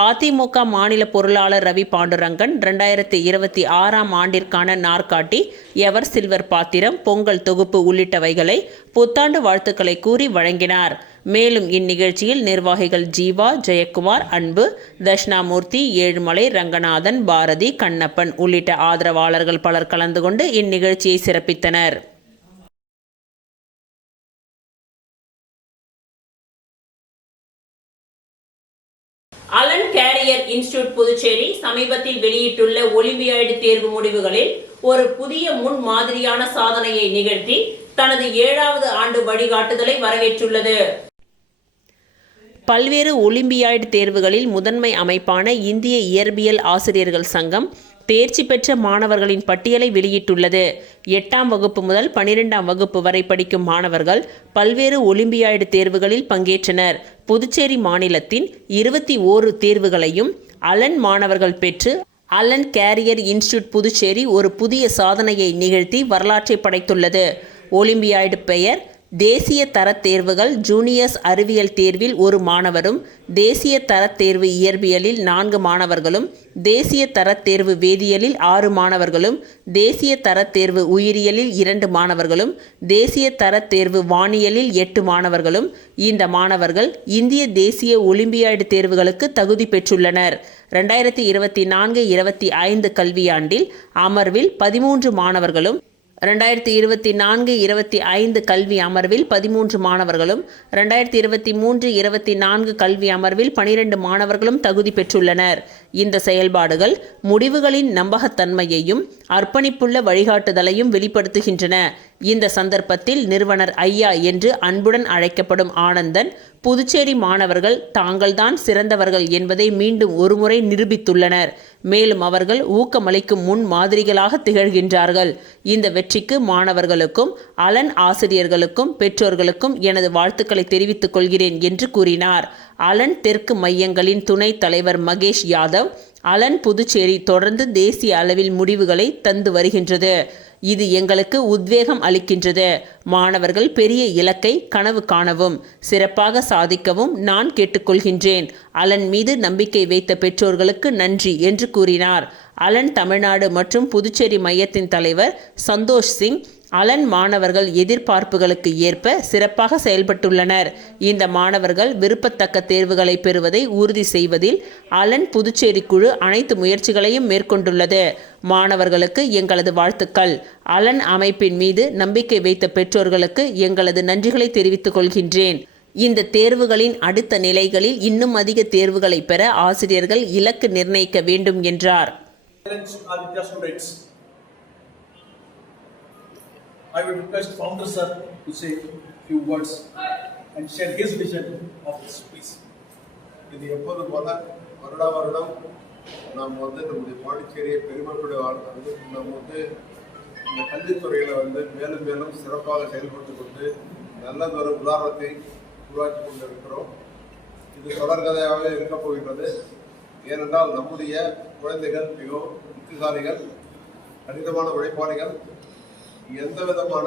அதிமுக மாநில பொருளாளர் ரவி பாண்டுரங்கன் 2026 ஆண்டிற்கான நாற்காட்டி, எவர் சில்வர் பாத்திரம், பொங்கல் தொகுப்பு உள்ளிட்டவைகளை புத்தாண்டு வாழ்த்துக்களை கூறி வழங்கினார். மேலும் இந்நிகழ்ச்சியில் நிர்வாகிகள் ஜீவா, ஜெயக்குமார், அன்பு, தட்சிணாமூர்த்தி, ஏழுமலை, ரங்கநாதன், பாரதி, கண்ணப்பன் உள்ளிட்ட ஆதரவாளர்கள் பலர் கலந்து கொண்டு இந்நிகழ்ச்சியை சிறப்பித்தனர். அலன் கேரியர் இன்ஸ்டிடியூட் புதுச்சேரி சமீபத்தில் வெளியிட்டுள்ள ஒலிம்பியாய்டு தேர்வு முடிவுகளில் ஒரு புதிய முன் மாதிரியான சாதனையை நிகழ்த்தி தனது 7வது ஆண்டு வழிகாட்டுதலை வரவேற்றுள்ளது. பல்வேறு ஒலிம்பியாய்டு தேர்வுகளில் முதன்மை அமைப்பான இந்திய இயற்பியல் ஆசிரியர்கள் சங்கம் தேர்ச்சி பெற்ற மாணவர்களின் பட்டியலை வெளியிட்டுள்ளது. 8ஆம் வகுப்பு முதல் 12ஆம் வகுப்பு வரை படிக்கும் மாணவர்கள் பல்வேறு ஒலிம்பியாய்டு தேர்வுகளில் பங்கேற்றனர். புதுச்சேரி மாநிலத்தின் 21 தேர்வுகளையும் அலன் மாணவர்கள் பெற்று அலன் கேரியர் இன்ஸ்டிடியூட் புதுச்சேரி ஒரு புதிய சாதனையை நிகழ்த்தி வரலாற்றை படைத்துள்ளது. ஒலிம்பியாய்டு பெயர் தேசிய தரத் தேர்வுகள் ஜூனியர்ஸ் அறிவியல் தேர்வில் 1 மாணவரும், தேசிய தரத் தேர்வு இயற்பியலில் 4 மாணவர்களும், தேசிய தரத் தேர்வு வேதியியலில் 6 மாணவர்களும், தேசிய தரத் தேர்வு உயிரியலில் 2 மாணவர்களும், தேசிய தரத் தேர்வு வானியலில் 8 மாணவர்களும். இந்த மாணவர்கள் இந்திய தேசிய ஒலிம்பியாய்டு தேர்வுகளுக்கு தகுதி பெற்றுள்ளனர். 2024-25 கல்வியாண்டில் அமர்வில் 13 மாணவர்களும், 2024-25 கல்வி அமர்வில் 13 மாணவர்களும், 2023-24 கல்வி அமர்வில் 12 மாணவர்களும் தகுதி பெற்றுள்ளனர். இந்த செயல்பாடுகள் முடிவுகளின் நம்பகத்தன்மையையும் அர்ப்பணிப்புள்ள வழிகாட்டுதலையும் வெளிப்படுத்துகின்றன. இந்த சந்தர்ப்பத்தில் நிறுவனர் ஐயா என்று அன்புடன் அழைக்கப்படும் ஆனந்தன், புதுச்சேரி மாணவர்கள் தாங்கள்தான் சிறந்தவர்கள் என்பதை மீண்டும் ஒருமுறை நிரூபித்துள்ளனர். மேலும் அவர்கள் ஊக்கமளிக்கும் முன் மாதிரிகளாக திகழ்கின்றார்கள். இந்த வெற்றிக்கு மாணவர்களுக்கும் அலன் ஆசிரியர்களுக்கும் பெற்றோர்களுக்கும் எனது வாழ்த்துக்களை தெரிவித்துக் கொள்கிறேன் என்று கூறினார். அலன் தெற்கு மையங்களின் துணைத் தலைவர் மகேஷ் யாதவ், அலன் புதுச்சேரி தொடர்ந்து தேசிய அளவில் முடிவுகளை தந்து வருகின்றது. இது எங்களுக்கு உத்வேகம் அளிக்கின்றது. மாணவர்கள் பெரிய இலக்கை கனவு காணவும் சிறப்பாக சாதிக்கவும் நான் கேட்டுக்கொள்கின்றேன். அலன் மீது நம்பிக்கை வைத்த பெற்றோர்களுக்கு நன்றி என்று கூறினார். அலன் தமிழ்நாடு மற்றும் புதுச்சேரி மையத்தின் தலைவர் சந்தோஷ் சிங், அலன் மாணவர்கள் எதிர்பார்ப்புகளுக்கு ஏற்ப சிறப்பாக செயல்பட்டுள்ளனர். இந்த மாணவர்கள் விருப்பத்தக்க தேர்வுகளை பெறுவதை உறுதி செய்வதில் அலன் புதுச்சேரி குழு அனைத்து முயற்சிகளையும் மேற்கொண்டுள்ளது. மாணவர்களுக்கு எங்களது வாழ்த்துக்கள். அலன் அமைப்பின் மீது நம்பிக்கை வைத்த பெற்றோர்களுக்கு எங்களது நன்றிகளை தெரிவித்துக் கொள்கின்றேன். இந்த தேர்வுகளின் அடுத்த நிலைகளில் இன்னும் அதிக தேர்வுகளை பெற ஆசிரியர்கள் இலக்கு நிர்ணயிக்க வேண்டும் என்றார். I would request Founder Sir to say few words and share his vision of this piece. இது எப்போது போல வருடம் நாம் நம்முடைய பாண்டிச்சேரியை பெருமைப்படுவார்கள். நம்ம இந்த கல்வித்துறையில் மேலும் மேலும் சிறப்பாக செயல்பட்டு கொண்டு நல்லதொரு உதாரணத்தை உருவாக்கி கொண்டிருக்கிறோம். இது தொடர்கதையாக இருக்கப் போகின்றது. ஏனென்றால் நம்முடைய குழந்தைகள் மிகவும் புத்திசாலிகள், கடினமான உழைப்பாளிகள். எந்த விதமான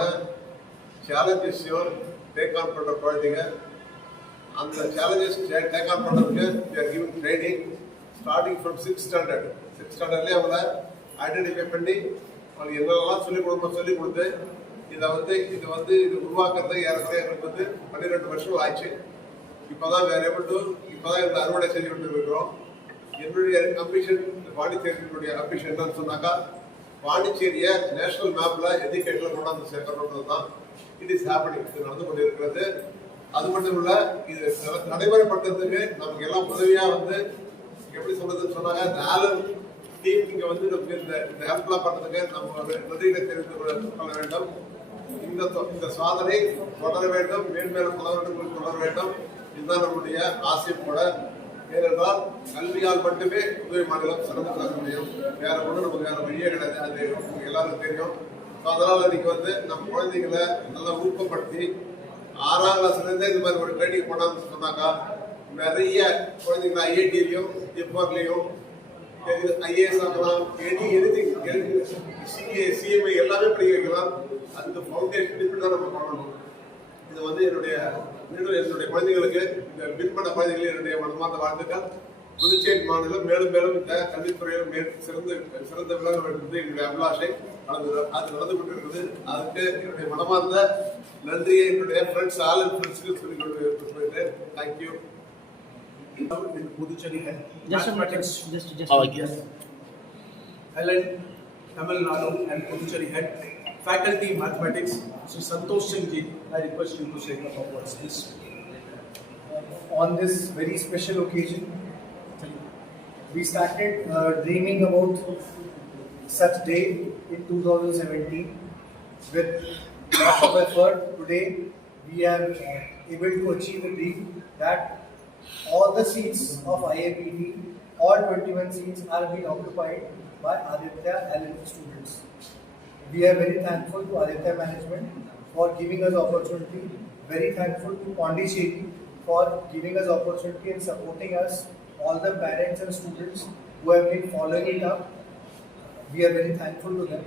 சேலஞ்சஸையும் டேக் ஆன் பண்ணுற குழந்தைங்க. அந்த சேலஞ்சஸ் டேக் ஆன் பண்ணுறதுக்கு giving training starting from 6th standard. 6th standardலேயே அவங்கள ஐடென்டிஃபை பண்ணி அவங்க என்னெல்லாம் சொல்லிக் கொடுக்கணும் சொல்லிக் கொடுத்து இது உருவாக்குறது ஏறக்குறைய எங்களுக்கு 12 வருஷம் ஆயிடுச்சு. இப்போதான் இந்த அறுவடை செஞ்சு கொண்டு இருக்கிறோம். என்னுடைய அம்பிஷன், பாண்டிச்சேரியினுடைய அம்பிஷன் என்னன்னு சொன்னாக்கா, பாண்டிச்சேரியை நேஷனல் மேப்ல எஜுகேஷன்ல கொண்டாந்து சேர்க்கணுன்றது தான். It is happening. இது நடந்து கொண்டிருக்கிறது. அது மட்டும் இல்ல, இது நடைமுறைப்படுத்துறதுக்கு நமக்கு எல்லாம் உதவியா எப்படி சொல்றதுன்னு சொன்னாங்க, இந்த ஆலன் டீம் இங்க நமக்கு இந்த ஹெல்ப்லாம் பண்றதுக்கு நம்ம நன்றிகளை தெரிவித்துக் கொள்ள வேண்டும். இந்த சாதனை தொடர வேண்டும், மேன்மேலும் தொடர வேண்டும். இதுதான் நம்முடைய ஆசை கூட. ஏனென்றால் கல்வியால் மட்டுமே புதுவை மாநிலம் சிறந்து விளக்க முடியும். வேற ஒன்றும் நமக்கு வேற வழியே கிடையாது. அது எல்லாருக்கும் தெரியும். அதனால இன்னைக்கு நம்ம குழந்தைகளை நல்லா ஊக்கப்படுத்தி 6ஆம் கிளாஸ்லேருந்தே இந்த மாதிரி ஒரு ட்ரைனிங் போனான்னு சொன்னாக்கா, நிறைய குழந்தைங்களை ஐஐடிலையும் ஜிப்மர்லையும் ஐஏஎஸ் ஆகலாம், சிஎம்ஐ எல்லாமே படிக்க வைக்கலாம். அந்த ஃபவுண்டேஷன் இப்படி தான் நம்ம பண்ணணும். இது என்னுடைய குழந்தைகளுக்கு, இந்த வின் பண்ண குழந்தைகளுக்கு என்னுடைய மனமார்ந்த வாழ்த்துக்கள். புதுச்சேரி மாநிலம் மேலும் மேலும் இந்த கல்வித்துறையில் சிறந்த விளங்க வேண்டும் என்னுடைய அபிலாஷை. அது நடந்து கொண்டிருக்கிறது. அதுக்கு என்னுடைய மனமார்ந்த நன்றியை என்னுடைய ஃப்ரெண்ட்ஸ் ஆலன் ஃப்ரெண்ட்ஸுக்கு சொல்லிக் கொண்டு thank you. In Puducherry Head Mathematics, yes. Alan, Tamil Nadu and Puducherry Head Faculty Mathematics, Sri Santosh Singh ji, I request you to say a couple words, please. On this very special occasion, we started dreaming about such day in 2017 with lots of effort. Today, we are able to achieve the dream that all the seats of IAPT, all 21 seats are being occupied by Aditya LLB students. We are very thankful to Aditya management for giving us opportunity. Very thankful to Pondicherry for giving us opportunity and supporting us. All the parents and students who have been following it up, we are very thankful to them.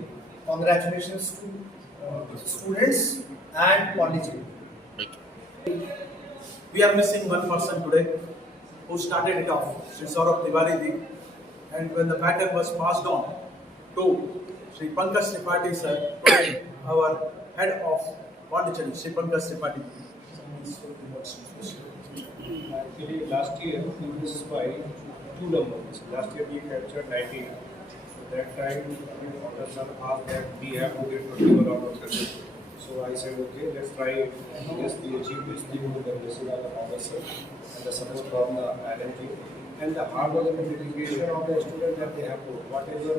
Congratulations to students and Pondicherry. We are missing one person today who started it off, Sri Saurabh Tiwari ji. And when the baton was passed on to Sri Pankaj Tripathi sir, today our head of Pondicherry, Sri Pankaj Tripathi. Actually, last year we missed by 2 numbers. Last year we captured 19. So that time, Dr. Sir asked that we have to get 21 out of 30. So I said, okay, let's try it. Yes, we achieved this thing with the blessing of the Founder Sir and the support from the LNG and the hard work and dedication of the students that they have put. Whatever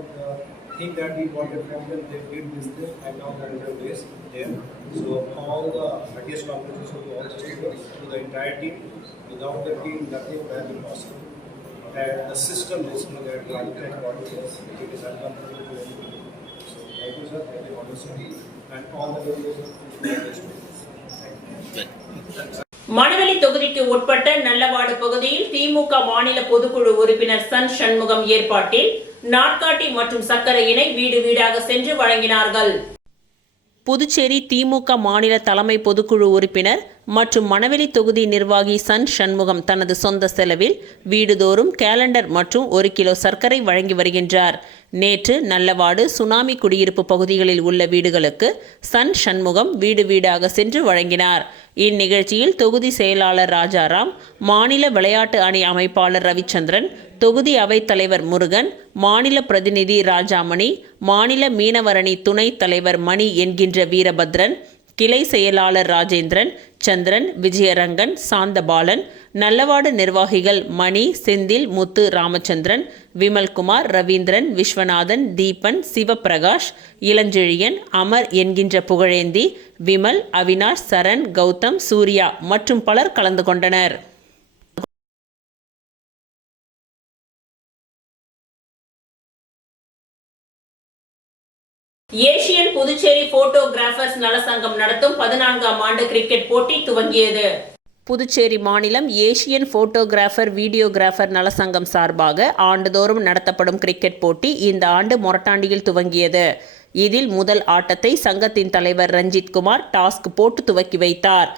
thing that we wanted from them, they did this thing, and now the result is there. So all the highest congratulations to all the students, to the entire team. Without the team, nothing would have been possible. And the system is that what it is uncomfortable to everybody. So thank you, sir. Thank you, Founder Sir, and all the dedication to all the students. Thank you. Manaveli தொகுதிக்கு உட்பட்ட நல்லவாடு பகுதியில் திமுக மாநில பொதுக்குழு உறுப்பினர் Sun Shanmugam ஏற்பாட்டில் நாட்காட்டி மற்றும் சர்க்கரையினை வீடு வீடாக சென்று வழங்கினார்கள். புதுச்சேரி திமுக மாநில தலைமை பொதுக்குழு உறுப்பினர் மற்றும் மணவெளி தொகுதி நிர்வாகி சன் சண்முகம் தனது சொந்த செலவில் வீடுதோறும் கேலண்டர் மற்றும் 1 கிலோ சர்க்கரை வழங்கி வருகின்றார். நேற்று நல்லவாடு சுனாமி குடியிருப்பு பகுதிகளில் உள்ள வீடுகளுக்கு சன் சண்முகம் வீடு வீடாக சென்று வழங்கினார். இந்நிகழ்ச்சியில் தொகுதி செயலாளர் ராஜாராம், மாநில விளையாட்டு அணி அமைப்பாளர் ரவிச்சந்திரன், தொகுதி அவைத் தலைவர் முருகன், மாநில பிரதிநிதி ராஜாமணி, மாநில மீனவரணி துணைத் தலைவர் மணி என்கின்ற வீரபத்ரன், கிளை செயலாளர் ராஜேந்திரன், சந்திரன், விஜயரங்கன், சாந்தபாலன், நல்லவாடு நிர்வாகிகள் மணி, செந்தில், முத்து, ராமச்சந்திரன், விமல்குமார், ரவீந்திரன், விஸ்வநாதன், தீபன், சிவபிரகாஷ், இளஞ்செழியன், அமர் என்கின்ற புகழேந்தி, விமல், அவினாஷ், சரண், கௌதம், சூர்யா மற்றும் பலர் கலந்து கொண்டனர். ஏசியன் புதுச்சேரி போட்டோகிராஃபர்ஸ் நலசங்கம் நடத்தும் 14ஆம் ஆண்டு கிரிக்கெட் போட்டி துவங்கியது. புதுச்சேரி மாநிலம் ஏசியன் போட்டோகிராஃபர் வீடியோகிராஃபர் நலசங்கம் சார்பாக ஆண்டுதோறும் நடத்தப்படும் கிரிக்கெட் போட்டி இந்த ஆண்டு மொரட்டாண்டியில் துவங்கியது. இதில் முதல் ஆட்டத்தை சங்கத்தின் தலைவர் ரஞ்சித் குமார் டாஸ்க் போட்டு துவக்கி வைத்தார்.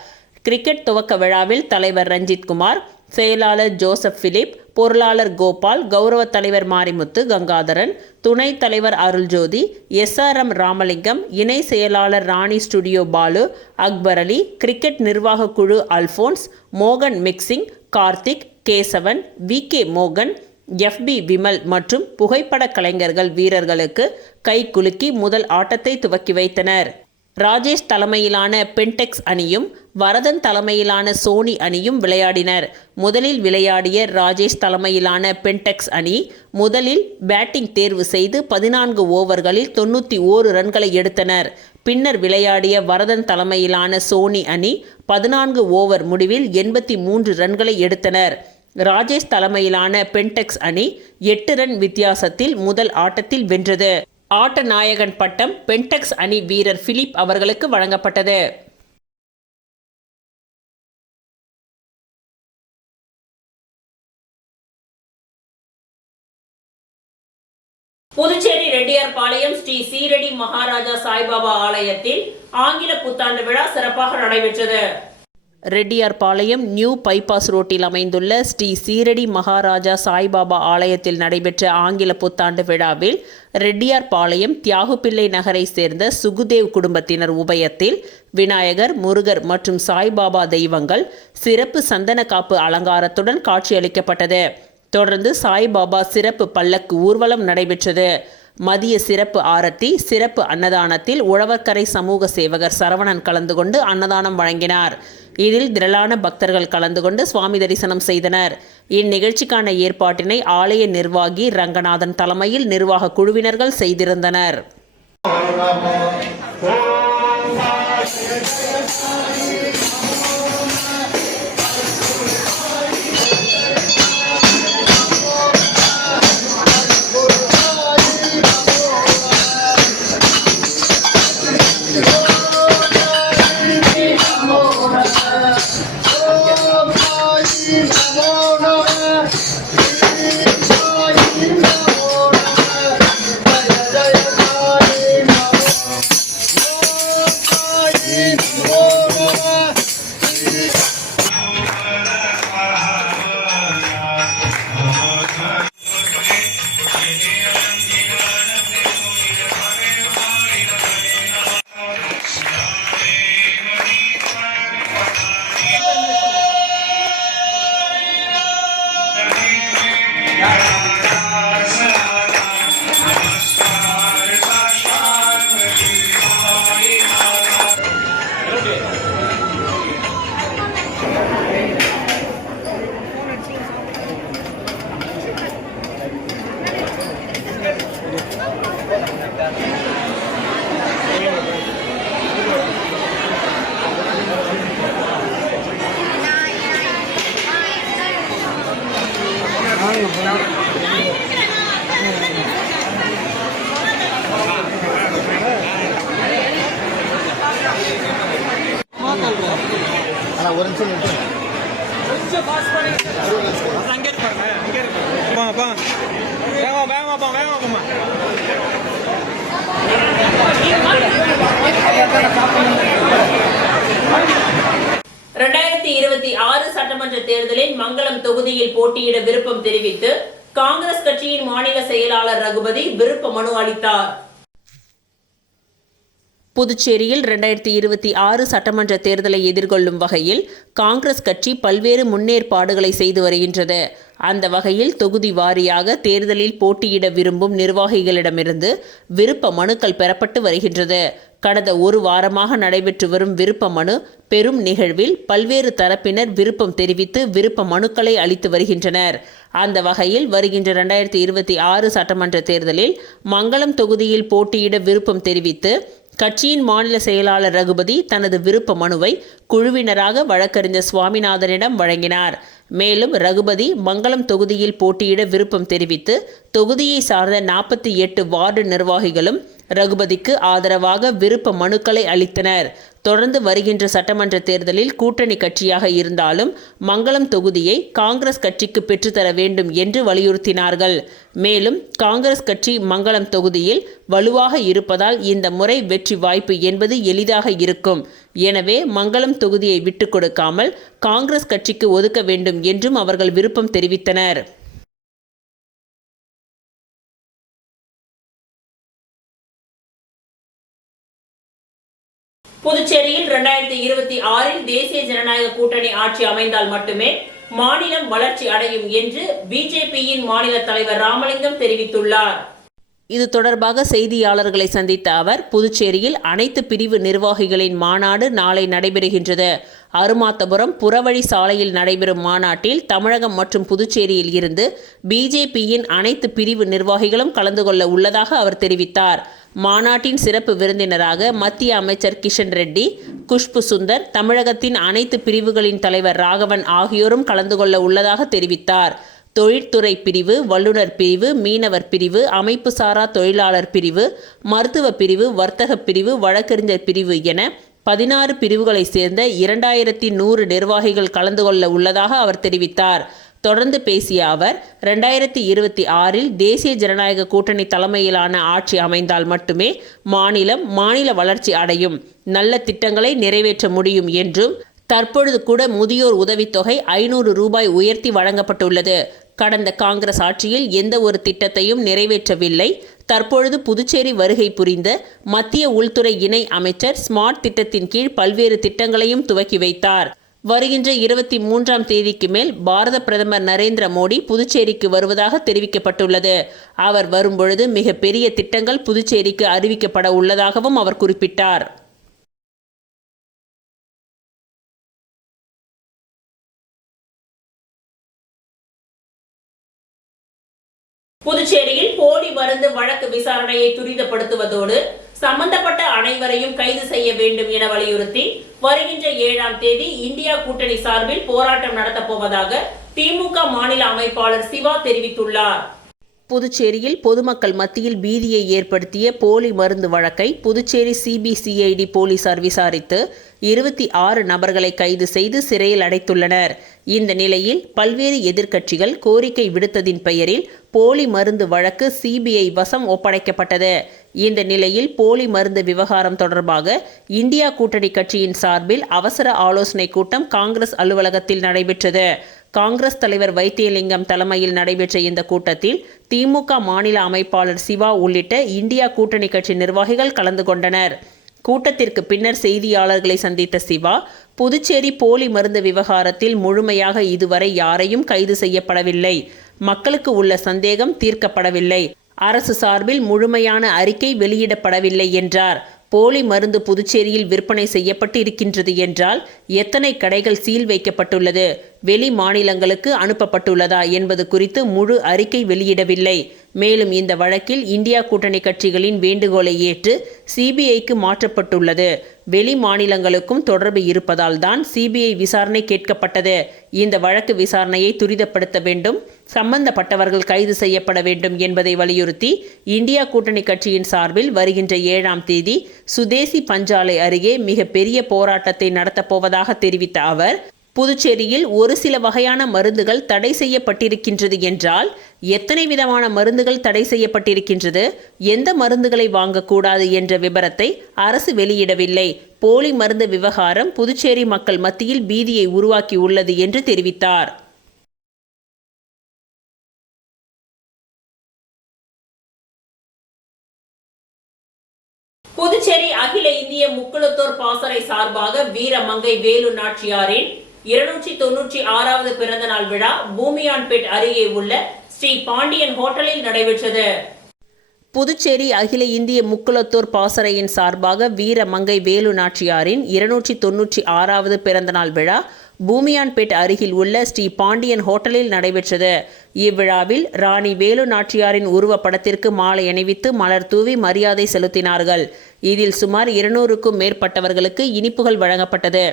கிரிக்கெட் துவக்க விழாவில் தலைவர் ரஞ்சித் குமார், செயலாளர் ஜோசப் பிலிப், பொருளாளர் கோபால், கௌரவ தலைவர் மாரிமுத்து கங்காதரன், துணைத் தலைவர் அருள்ஜோதி, SRM ராமலிங்கம், இணை செயலாளர் ராணி ஸ்டுடியோ பாலு, அக்பர் அலி, கிரிக்கெட் நிர்வாக குழு அல்போன்ஸ், மோகன் மிக்சிங், கார்த்திக், கேசவன், VK மோகன், FB விமல் மற்றும் புகைப்பட கலைஞர்கள் வீரர்களுக்கு கை குலுக்கி முதல் ஆட்டத்தை துவக்கி வைத்தனர். ராஜேஷ் தலைமையிலான பென்டெக்ஸ் அணியும் வரதன் தலைமையிலான சோனி அணியும் விளையாடினர். முதலில் விளையாடிய ராஜேஷ் தலைமையிலான பென்டெக்ஸ் அணி முதலில் பேட்டிங் தேர்வு செய்து 14 ஓவர்களில் 91 ரன்களை எடுத்தனர். பின்னர் விளையாடிய வரதன் தலைமையிலான சோனி அணி 14 ஓவர் முடிவில் 83 ரன்களை எடுத்தனர். ராஜேஷ் தலைமையிலான பென்டெக்ஸ் அணி 8 ரன் வித்தியாசத்தில் முதல் ஆட்டத்தில் வென்றது. ஆட்ட நாயகன் பட்டம் பென்டெக்ஸ் அணி வீரர் பிலிப் அவர்களுக்கு வழங்கப்பட்டது. புதுச்சேரி ரெட்டியார்பாளையம் ஸ்ரீ சீரடி மகாராஜா சாய்பாபா ஆலயத்தில் ஆங்கில புத்தாண்டு விழா சிறப்பாக நடைபெற்றது. ரெட்டியார்பாளையம் நியூ பைபாஸ் ரோட்டில் அமைந்துள்ள ஸ்ரீ சீரடி மகாராஜா சாய்பாபா ஆலயத்தில் நடைபெற்ற ஆங்கில புத்தாண்டு விழாவில் ரெட்டியார்பாளையம் தியாகுப்பிள்ளை நகரை சேர்ந்த சுகுதேவ் குடும்பத்தினர் உபயத்தில் விநாயகர், முருகர் மற்றும் சாய்பாபா தெய்வங்கள் சிறப்பு சந்தன காப்பு அலங்காரத்துடன் காட்சியளிக்கப்பட்டது. தொடர்ந்து சாய்பாபா சிறப்பு பல்லக்கு ஊர்வலம் நடைபெற்றது. மதிய சிறப்பு ஆரத்தி, சிறப்பு அன்னதானத்தில் உழவர்கரை சமூக சேவகர் சரவணன் கலந்து கொண்டு அன்னதானம் வழங்கினார். இதில் திரளான பக்தர்கள் கலந்து கொண்டு சுவாமி தரிசனம் செய்தனர். இந்நிகழ்ச்சிக்கான ஏற்பாட்டினை ஆலய நிர்வாகி ரங்கநாதன் தலைமையில் நிர்வாக குழுவினர்கள் செய்திருந்தனர். ஒரு நிமிஷம் நிறுத்துங்க. அங்கே இருப்பாங்க, அங்கே இருப்பாங்க. வேகமா போமா. 2026 சட்டமன்ற தேர்தலில் மங்களம் தொகுதியில் போட்டியிட விருப்பம் தெரிவித்து காங்கிரஸ் கட்சியின் மாநில செயலாளர் ரகுபதி விருப்ப மனு அளித்தார். புதுச்சேரியில் 2026 சட்டமன்ற தேர்தலை எதிர்கொள்ளும் வகையில் காங்கிரஸ் கட்சி பல்வேறு முன்னேற்பாடுகளை செய்து வருகின்றது. அந்த வகையில் தொகுதி வாரியாக தேர்தலில் போட்டியிட விரும்பும் நிர்வாகிகளிடமிருந்து விருப்ப மனுக்கள் பெறப்பட்டு வருகின்றது. கடந்த ஒரு வாரமாக நடைபெற்று வரும் விருப்ப மனு பெரும் நிகழ்வில் பல்வேறு தரப்பினர் விருப்பம் தெரிவித்து விருப்ப மனுக்களை அளித்து வருகின்றனர். அந்த வகையில் வருகின்ற 2026 சட்டமன்ற தேர்தலில் மங்களம் தொகுதியில் போட்டியிட விருப்பம் தெரிவித்து கட்சியின் மாநில செயலாளர் ரகுபதி தனது விருப்ப மனுவை குழுவினராக வழக்கறிஞர் சுவாமிநாதனிடம் வழங்கினார். மேலும் ரகுபதி மங்களம் தொகுதியில் போட்டியிட விருப்பம் தெரிவித்து தொகுதியை சார்ந்த 48 வார்டு நிர்வாகிகளும் ரகுபதிக்கு ஆதரவாக விருப்ப மனுக்களை அளித்தனர். தொடர்ந்து வருகின்ற சட்டமன்ற தேர்தலில் கூட்டணி கட்சியாக இருந்தாலும் மங்களம் தொகுதியை காங்கிரஸ் கட்சிக்கு பெற்றுத்தர வேண்டும் என்று வலியுறுத்தினார்கள். மேலும் காங்கிரஸ் கட்சி மங்களம் தொகுதியில் வலுவாக இருப்பதால் இந்த முறை வெற்றி வாய்ப்பு என்பது எளிதாக இருக்கும். எனவே மங்களம் தொகுதியை விட்டுக் கொடுக்காமல் காங்கிரஸ் கட்சிக்கு ஒதுக்க வேண்டும் என்றும் அவர்கள் விருப்பம் தெரிவித்தனர். புதுச்சேரியில் 2026 தேசிய ஜனநாயக கூட்டணி ஆட்சி அமைந்தால் மட்டுமே மாநிலம் வளர்ச்சி அடையும் என்று பிஜேபியின் மாநில தலைவர் ராமலிங்கம் தெரிவித்துள்ளார். இது தொடர்பாக செய்தியாளர்களை சந்தித்த அவர் புதுச்சேரியில் அனைத்து பிரிவு நிர்வாகிகளின் மாநாடு நாளை நடைபெறுகின்றது. அருமாத்தபுரம் புறவழி சாலையில் நடைபெறும் மாநாட்டில் தமிழகம் மற்றும் புதுச்சேரியில் இருந்து பிஜேபியின் அனைத்து பிரிவு நிர்வாகிகளும் கலந்து கொள்ள உள்ளதாக அவர் தெரிவித்தார். மாநாட்டின் சிறப்பு விருந்தினராக மத்திய அமைச்சர் கிஷன் ரெட்டி, குஷ்பு சுந்தர், தமிழகத்தின் அனைத்து பிரிவுகளின் தலைவர் ராகவன் ஆகியோரும் கலந்து கொள்ள உள்ளதாக தெரிவித்தார். தொழிற்துறை பிரிவு, வல்லுநர் பிரிவு, மீனவர் பிரிவு, அமைப்பு சாரா தொழிலாளர் பிரிவு, மருத்துவ பிரிவு, வர்த்தக பிரிவு, வழக்கறிஞர் பிரிவு என 16 பிரிவுகளை சேர்ந்த 2100 நிர்வாகிகள் கலந்து கொள்ள உள்ளதாக அவர் தெரிவித்தார். தொடர்ந்து பேசிய அவர் 2026 தேசிய ஜனநாயக கூட்டணி தலைமையிலான ஆட்சி அமைந்தால் மட்டுமே மாநில வளர்ச்சி அடையும், நல்ல திட்டங்களை நிறைவேற்ற முடியும் என்றும் தற்பொழுது கூட முதியோர் உதவித்தொகை 500 ரூபாய் உயர்த்தி வழங்கப்பட்டுள்ளது. கடந்த காங்கிரஸ் ஆட்சியில் எந்த ஒரு திட்டத்தையும் நிறைவேற்றவில்லை. தற்பொழுது புதுச்சேரி வருகை புரிந்த மத்திய உள்துறை இணை அமைச்சர் ஸ்மார்ட் திட்டத்தின் கீழ் பல்வேறு திட்டங்களையும் துவக்கி வைத்தார். வருகின்ற 23ஆம் தேதிக்கு மேல் பாரத பிரதமர் நரேந்திர மோடி புதுச்சேரிக்கு வருவதாக தெரிவிக்கப்பட்டுள்ளது. அவர் வரும்பொழுது மிகப்பெரிய திட்டங்கள் புதுச்சேரிக்கு அறிவிக்கப்பட உள்ளதாகவும் அவர் குறிப்பிட்டார். புதுச்சேரியில் போலி மருந்து வழக்கு விசாரணையை துரிதப்படுத்துவதோடு சம்பந்தப்பட்ட அனைவரையும் கைது செய்ய வேண்டும் என வலியுறுத்தி வருகின்ற 7ஆம் தேதி இந்தியா கூட்டணி சார்பில் போராட்டம் நடத்தப்போவதாக திமுக மாநில அமைப்பாளர் சிவா தெரிவித்துள்ளார். புதுச்சேரியில் பொதுமக்கள் மத்தியில் பீதியை ஏற்படுத்திய போலி மருந்து வழக்கை புதுச்சேரி சிபிசிஐடி போலீசார் விசாரித்து 26 நபர்களை கைது செய்து சிறையில் அடைத்துள்ளனர். இந்த நிலையில் பல்வேறு எதிர்க்கட்சிகள் கோரிக்கை விடுத்ததின் பெயரில் போலி மருந்து வழக்கு சிபிஐ வசம் ஒப்படைக்கப்பட்டது. இந்த நிலையில் போலி மருந்து விவகாரம் தொடர்பாக இந்தியா கூட்டணி கட்சியின் சார்பில் அவசர ஆலோசனை கூட்டம் காங்கிரஸ் அலுவலகத்தில் நடைபெற்றது. காங்கிரஸ் தலைவர் வைத்தியலிங்கம் தலைமையில் நடைபெற்ற இந்த கூட்டத்தில் திமுக மாநில அமைப்பாளர் சிவா உள்ளிட்ட இந்தியா கூட்டணி கட்சி நிர்வாகிகள் கலந்து கொண்டனர். கூட்டத்திற்கு பின்னர் செய்தியாளர்களை சந்தித்த சிவா, புதுச்சேரி போலி மருந்து விவகாரத்தில் முழுமையாக இதுவரை யாரையும் கைது செய்யப்படவில்லை. மக்களுக்கு உள்ள சந்தேகம் தீர்க்கப்படவில்லை. அரசு சார்பில் முழுமையான அறிக்கை வெளியிடப்படவில்லை என்றார். போலி மருந்து புதுச்சேரியில் விற்பனை செய்யப்பட்டு இருக்கின்றது என்றால் எத்தனை கடைகள் சீல் வைக்கப்பட்டுள்ளது, வெளி மாநிலங்களுக்கு அனுப்பப்பட்டுள்ளதா என்பது குறித்து முழு அறிக்கை வெளியிடவில்லை. மேலும் இந்த வழக்கில் இந்தியா கூட்டணி கட்சிகளின் வேண்டுகோளை ஏற்று சிபிஐக்கு மாற்றப்பட்டுள்ளது. வெளி மாநிலங்களுக்கும் தொடர்பு இருப்பதால் தான் சிபிஐ விசாரணை கேட்கப்பட்டது. இந்த வழக்கு விசாரணையை துரிதப்படுத்த வேண்டும், சம்பந்தப்பட்டவர்கள் கைது செய்யப்பட வேண்டும் என்பதை வலியுறுத்தி இந்தியா கூட்டணி கட்சியின் சார்பில் வருகின்ற 7ஆம் தேதி சுதேசி பஞ்சாலை அருகே மிகப்பெரிய போராட்டத்தை நடத்தப்போவதாக தெரிவித்த அவர், புதுச்சேரியில் ஒரு சில வகையான மருந்துகள் தடை செய்யப்பட்டிருக்கின்றது என்றால் எத்தனை விதமான மருந்துகள் தடை செய்யப்பட்டிருக்கின்றது, எந்த மருந்துகளை வாங்கக்கூடாது என்ற விபரத்தை அரசு வெளியிடவில்லை. போலி மருந்து விவகாரம் புதுச்சேரி மக்கள் மத்தியில் பீதியை உருவாக்கி உள்ளது என்று தெரிவித்தார். புதுச்சேரி அகில இந்திய முக்குளத்தோர் பாசறை சார்பாக வீரமங்கை வேலு நாச்சியாரின் 296வது பிறந்த நாள் விழா பூமியான்பேட் அருகே உள்ள ஸ்ரீ பாண்டியன் ஹோட்டலில் நடைபெற்றது. புதுச்சேரி அகில இந்திய முக்குளத்தோர் பாசறையின் சார்பாக வீரமங்கை வேலு நாச்சியாரின் 296வது பிறந்தநாள் விழா பூமியான்பேட் அருகில் உள்ள ஸ்ரீ பாண்டியன் ஹோட்டலில் நடைபெற்றது. இவ்விழாவில் ராணி வேலு நாச்சியாரின் உருவப்படத்திற்கு மாலை அணிவித்து மலர் தூவி மரியாதை செலுத்தினார்கள். இதில் சுமார் 200க்கும் மேற்பட்டவர்களுக்கு இனிப்புகள் வழங்கப்பட்டது.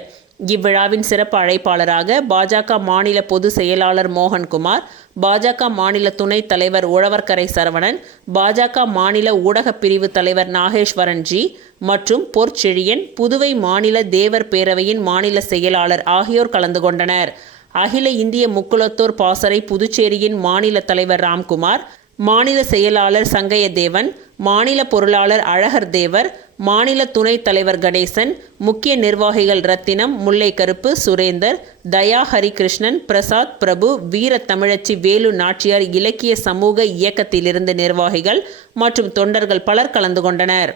இவ்விழாவின் சிறப்பு அழைப்பாளராக பாஜக மாநில பொதுச் செயலாளர் மோகன்குமார், பாஜக மாநில துணைத் தலைவர் உழவர்கரை சரவணன், பாஜக மாநில ஊடகப் பிரிவு தலைவர் நாகேஸ்வரன் ஜி மற்றும் பொற்செழியன், புதுவை மாநில தேவர் பேரவையின் மாநில செயலாளர் ஆகியோர் கலந்து கொண்டனர். அகில இந்திய முக்குளத்தோர் பாசறை புதுச்சேரியின் மாநில தலைவர் ராம்குமார், மாநில செயலாளர் சங்கையதேவன், மாநில பொருளாளர் அழகர் தேவர், மாநில துணைத் தலைவர் கணேசன், முக்கிய நிர்வாகிகள் ரத்தினம், முல்லை கருப்பு, சுரேந்தர், தயா ஹரிகிருஷ்ணன், பிரசாத், பிரபு, வீர தமிழச்சி வேலு நாச்சியார் இலக்கிய சமூக இயக்கத்திலிருந்து நிர்வாகிகள் மற்றும் தொண்டர்கள் பலர் கலந்து கொண்டனர்.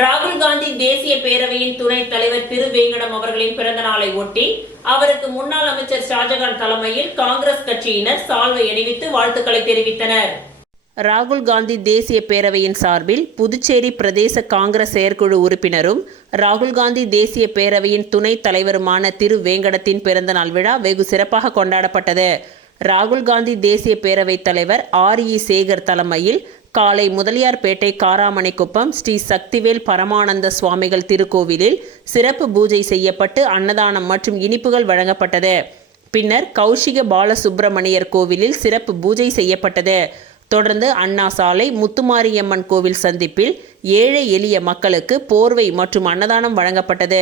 ராகுல் காந்தி தேசிய பேரவையின் துணைத் தலைவர் திருவேங்கடம் அவர்களின் பிறந்த நாளை ஒட்டி அவருக்கு முன்னாள் அமைச்சர் ஷாஜகான் தலைமையில் காங்கிரஸ் கட்சியினர் சால்வை அணிவித்து வாழ்த்துக்களை தெரிவித்தனர். ராகுல் காந்தி தேசிய பேரவையின் சார்பில் புதுச்சேரி பிரதேச காங்கிரஸ் செயற்குழு உறுப்பினரும் ராகுல் காந்தி தேசிய பேரவையின் துணைத் தலைவருமான திருவேங்கடத்தின் பிறந்தநாள் விழா வெகு சிறப்பாக கொண்டாடப்பட்டது. ராகுல் காந்தி தேசிய பேரவைத் தலைவர் RE சேகர் தலைமையில் காலை முதலியார்பேட்டை காராமணிக்குப்பம் ஸ்ரீ சக்திவேல் பரமானந்த சுவாமிகள் திருக்கோவிலில் சிறப்பு பூஜை செய்யப்பட்டு அன்னதானம் மற்றும் இனிப்புகள் வழங்கப்பட்டது. பின்னர் கௌஷிக பாலசுப்பிரமணியர் கோவிலில் சிறப்பு பூஜை செய்யப்பட்டது. தொடர்ந்து அண்ணா சாலை முத்துமாரியம்மன் கோவில் சந்திப்பில் ஏழை எளிய மக்களுக்கு போர்வை மற்றும் அன்னதானம் வழங்கப்பட்டது.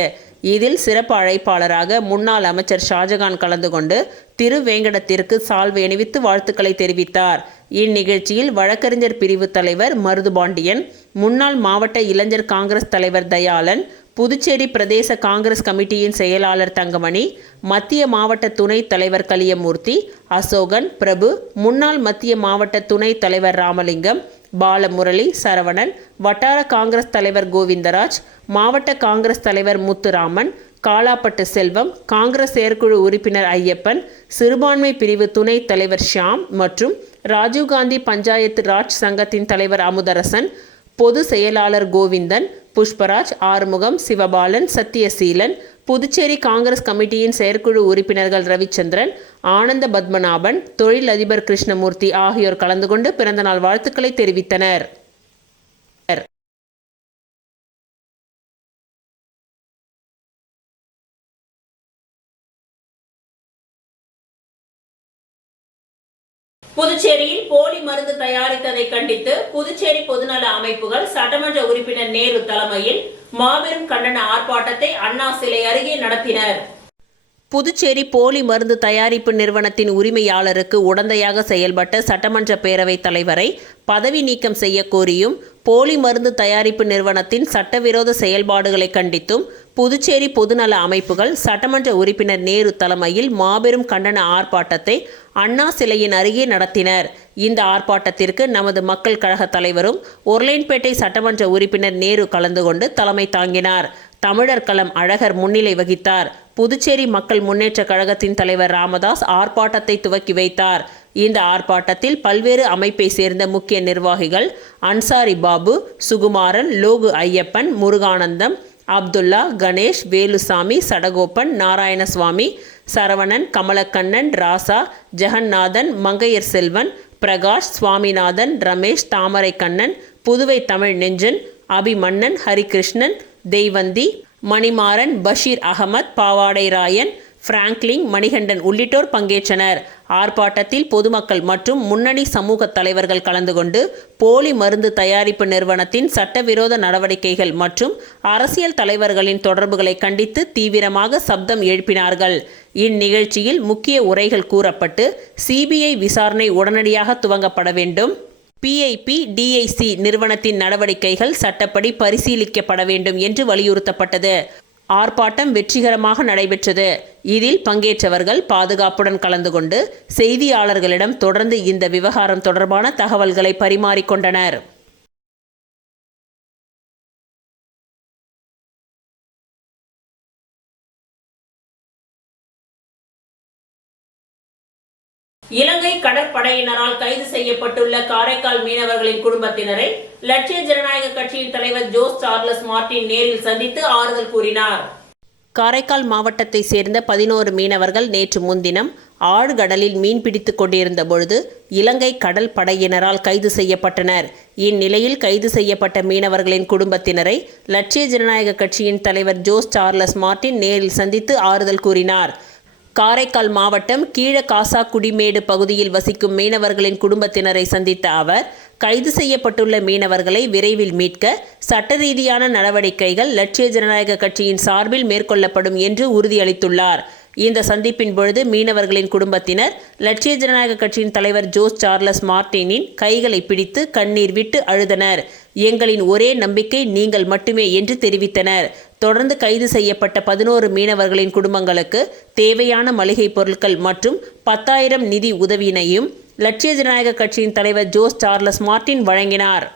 இதில் சிறப்பு அழைப்பாளராக முன்னாள் அமைச்சர் ஷாஜகான் கலந்து கொண்டு திருவேங்கடத்திற்கு சால்வை அணிவித்து வாழ்த்துக்களை தெரிவித்தார். இந்நிகழ்ச்சியில் வழக்கறிஞர் பிரிவு தலைவர் மருதுபாண்டியன், முன்னாள் மாவட்ட இளைஞர் காங்கிரஸ் தலைவர் தயாளன், புதுச்சேரி பிரதேச காங்கிரஸ் கமிட்டியின் செயலாளர் தங்கமணி, மத்திய மாவட்ட துணைத் தலைவர் கலியமூர்த்தி, அசோகன், பிரபு, முன்னாள் மத்திய மாவட்ட துணைத் தலைவர் ராமலிங்கம், பாலமுரளி, சரவணன், வட்டார காங்கிரஸ் தலைவர் கோவிந்தராஜ், மாவட்ட காங்கிரஸ் தலைவர் முத்துராமன், காலாப்பட்டு செல்வம், காங்கிரஸ் செயற்குழு உறுப்பினர் ஐயப்பன், சிறுபான்மை பிரிவு துணைத் தலைவர் ஷியாம் மற்றும் ராஜீவ்காந்தி பஞ்சாயத்து ராஜ் சங்கத்தின் தலைவர் அமுதரசன், பொது செயலாளர் கோவிந்தன், புஷ்பராஜ், ஆறுமுகம், சிவபாலன், சத்தியசீலன், புதுச்சேரி காங்கிரஸ் கமிட்டியின் செயற்குழு உறுப்பினர்கள் ரவிச்சந்திரன், ஆனந்த பத்மநாபன், தொழில் அதிபர் கிருஷ்ணமூர்த்தி ஆகியோர் கலந்து கொண்டு பிறந்தநாள் வாழ்த்துக்களை தெரிவித்தனர். புதுச்சேரியில் போலி மருந்து தயாரித்ததை கண்டித்து புதுச்சேரி பொதுநல அமைப்புகள் சட்டமன்ற உறுப்பினர் நேரு தலைமையில் மாபெரும் கண்டன ஆர்ப்பாட்டத்தை அண்ணா சிலை அருகே நடத்தினர். புதுச்சேரி போலி மருந்து தயாரிப்பு நிறுவனத்தின் உரிமையாளருக்கு உடந்தையாக செயல்பட்ட சட்டமன்ற பேரவைத் தலைவரை பதவி நீக்கம் செய்ய கோரியும், போலி மருந்து தயாரிப்பு நிறுவனத்தின் சட்டவிரோத செயல்பாடுகளை கண்டித்தும் புதுச்சேரி பொதுநல அமைப்புகள் சட்டமன்ற உறுப்பினர் நேரு தலைமையில் மாபெரும் கண்டன ஆர்ப்பாட்டத்தை அண்ணா சிலையின் அருகே நடத்தினர். இந்த ஆர்ப்பாட்டத்திற்கு நமது மக்கள் கழக தலைவரும் ஒர்லைன்பேட்டை சட்டமன்ற உறுப்பினர் நேரு கலந்து கொண்டு தலைமை தாங்கினார். தமிழர் களம் அழகர் முன்னிலை வகித்தார். புதுச்சேரி மக்கள் முன்னேற்ற கழகத்தின் தலைவர் ராமதாஸ் ஆர்ப்பாட்டத்தை துவக்கி வைத்தார். இந்த ஆர்ப்பாட்டத்தில் பல்வேறு அமைப்பை சேர்ந்த முக்கிய நிர்வாகிகள் அன்சாரி பாபு, சுகுமாரன், லோகு ஐயப்பன், முருகானந்தம், அப்துல்லா, கணேஷ், வேலுசாமி, சடகோப்பன், நாராயணசுவாமி, சரவணன், கமலக்கண்ணன், ராசா, ஜெகநாதன், மங்கையர் செல்வன், பிரகாஷ், சுவாமிநாதன், ரமேஷ், தாமரைக்கண்ணன், புதுவை தமிழ் நெஞ்சன், அபிமன்னன், ஹரிகிருஷ்ணன், தெய்வந்தி, மணிமாறன், பஷீர் அகமத், பாவாடை ராயன், பிராங்க்லின், மணிகண்டன் உள்ளிட்டோர் பங்கேற்றனர். ஆர்ப்பாட்டத்தில் பொதுமக்கள் மற்றும் முன்னணி சமூக தலைவர்கள் கலந்து கொண்டு போலி மருந்து தயாரிப்பு நிறுவனத்தின் சட்டவிரோத நடவடிக்கைகள் மற்றும் அரசியல் தலைவர்களின் தொடர்புகளை கண்டித்து தீவிரமாக சப்தம் எழுப்பினார்கள். இந்நிகழ்ச்சியில் முக்கிய உரைகள் கூறப்பட்டு சிபிஐ விசாரணை உடனடியாக துவங்கப்பட வேண்டும், PIP, DIC நிறுவனத்தின் நடவடிக்கைகள் சட்டப்படி பரிசீலிக்கப்பட வேண்டும் என்று வலியுறுத்தப்பட்டது. ஆர்ப்பாட்டம் வெற்றிகரமாக நடைபெற்றது. இதில் பங்கேற்றவர்கள் பாதுகாப்புடன் கலந்து கொண்டு செய்தியாளர்களிடம் தொடர்ந்து இந்த விவகாரம் தொடர்பான தகவல்களை பரிமாறிக்கொண்டனர். இலங்கை கடற்படையினரால் கைது செய்யப்பட்டுள்ள காரைக்கால் மீனவர்களின் குடும்பத்தினரை லட்சிய ஜனநாயக கட்சியின் தலைவர் ஜோஸ் சார்லஸ் மார்டின் நேரில் சந்தித்து ஆறுதல் கூறினார். காரைக்கால் மாவட்டத்தை சேர்ந்த 11 மீனவர்கள் நேற்று முன்தினம் ஆழ்கடலில் மீன்பிடித்துக் கொண்டிருந்த பொழுது இலங்கை கடல் படையினரால் கைது செய்யப்பட்டனர். இந்நிலையில் கைது செய்யப்பட்ட மீனவர்களின் குடும்பத்தினரை லட்சிய ஜனநாயக கட்சியின் தலைவர் ஜோஸ் சார்லஸ் மார்டின் நேரில் சந்தித்து ஆறுதல் கூறினார். காரைக்கால் மாவட்டம் கீழகாசாக்குடிமேடு பகுதியில் வசிக்கும் மீனவர்களின் குடும்பத்தினரை சந்தித்த அவர், கைது செய்யப்பட்டுள்ள மீனவர்களை விரைவில் மீட்க சட்ட ரீதியான நடவடிக்கைகள் லட்சிய ஜனநாயக கட்சியின் சார்பில் மேற்கொள்ளப்படும் என்று உறுதியளித்துள்ளார். இந்த சந்திப்பின் பொழுது மீனவர்களின் குடும்பத்தினர் லட்சிய ஜனநாயக கட்சியின் தலைவர் ஜோஸ் சார்லஸ் மார்டினின் கைகளை பிடித்து கண்ணீர் விட்டு அழுதனர். எங்களின் ஒரே நம்பிக்கை நீங்கள் மட்டுமே என்று தெரிவித்தனர். தொடர்ந்து கைது செய்யப்பட்ட 11 மீனவர்களின் குடும்பங்களுக்கு தேவையான மளிகை பொருட்கள் மற்றும் 10,000 நிதி உதவியினையும் லட்சிய ஜனநாயக கட்சியின் தலைவர் ஜோஸ் சார்லஸ் மார்டின் வழங்கினார்.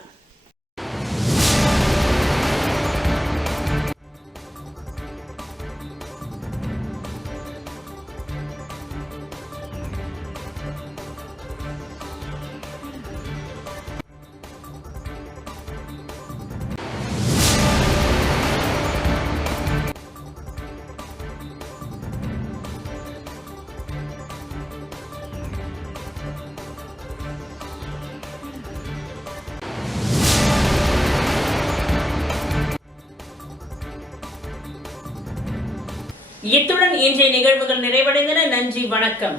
இத்துடன் இன்றைய நிகழ்வுகள் நிறைவடைந்தன. நன்றி, வணக்கம்.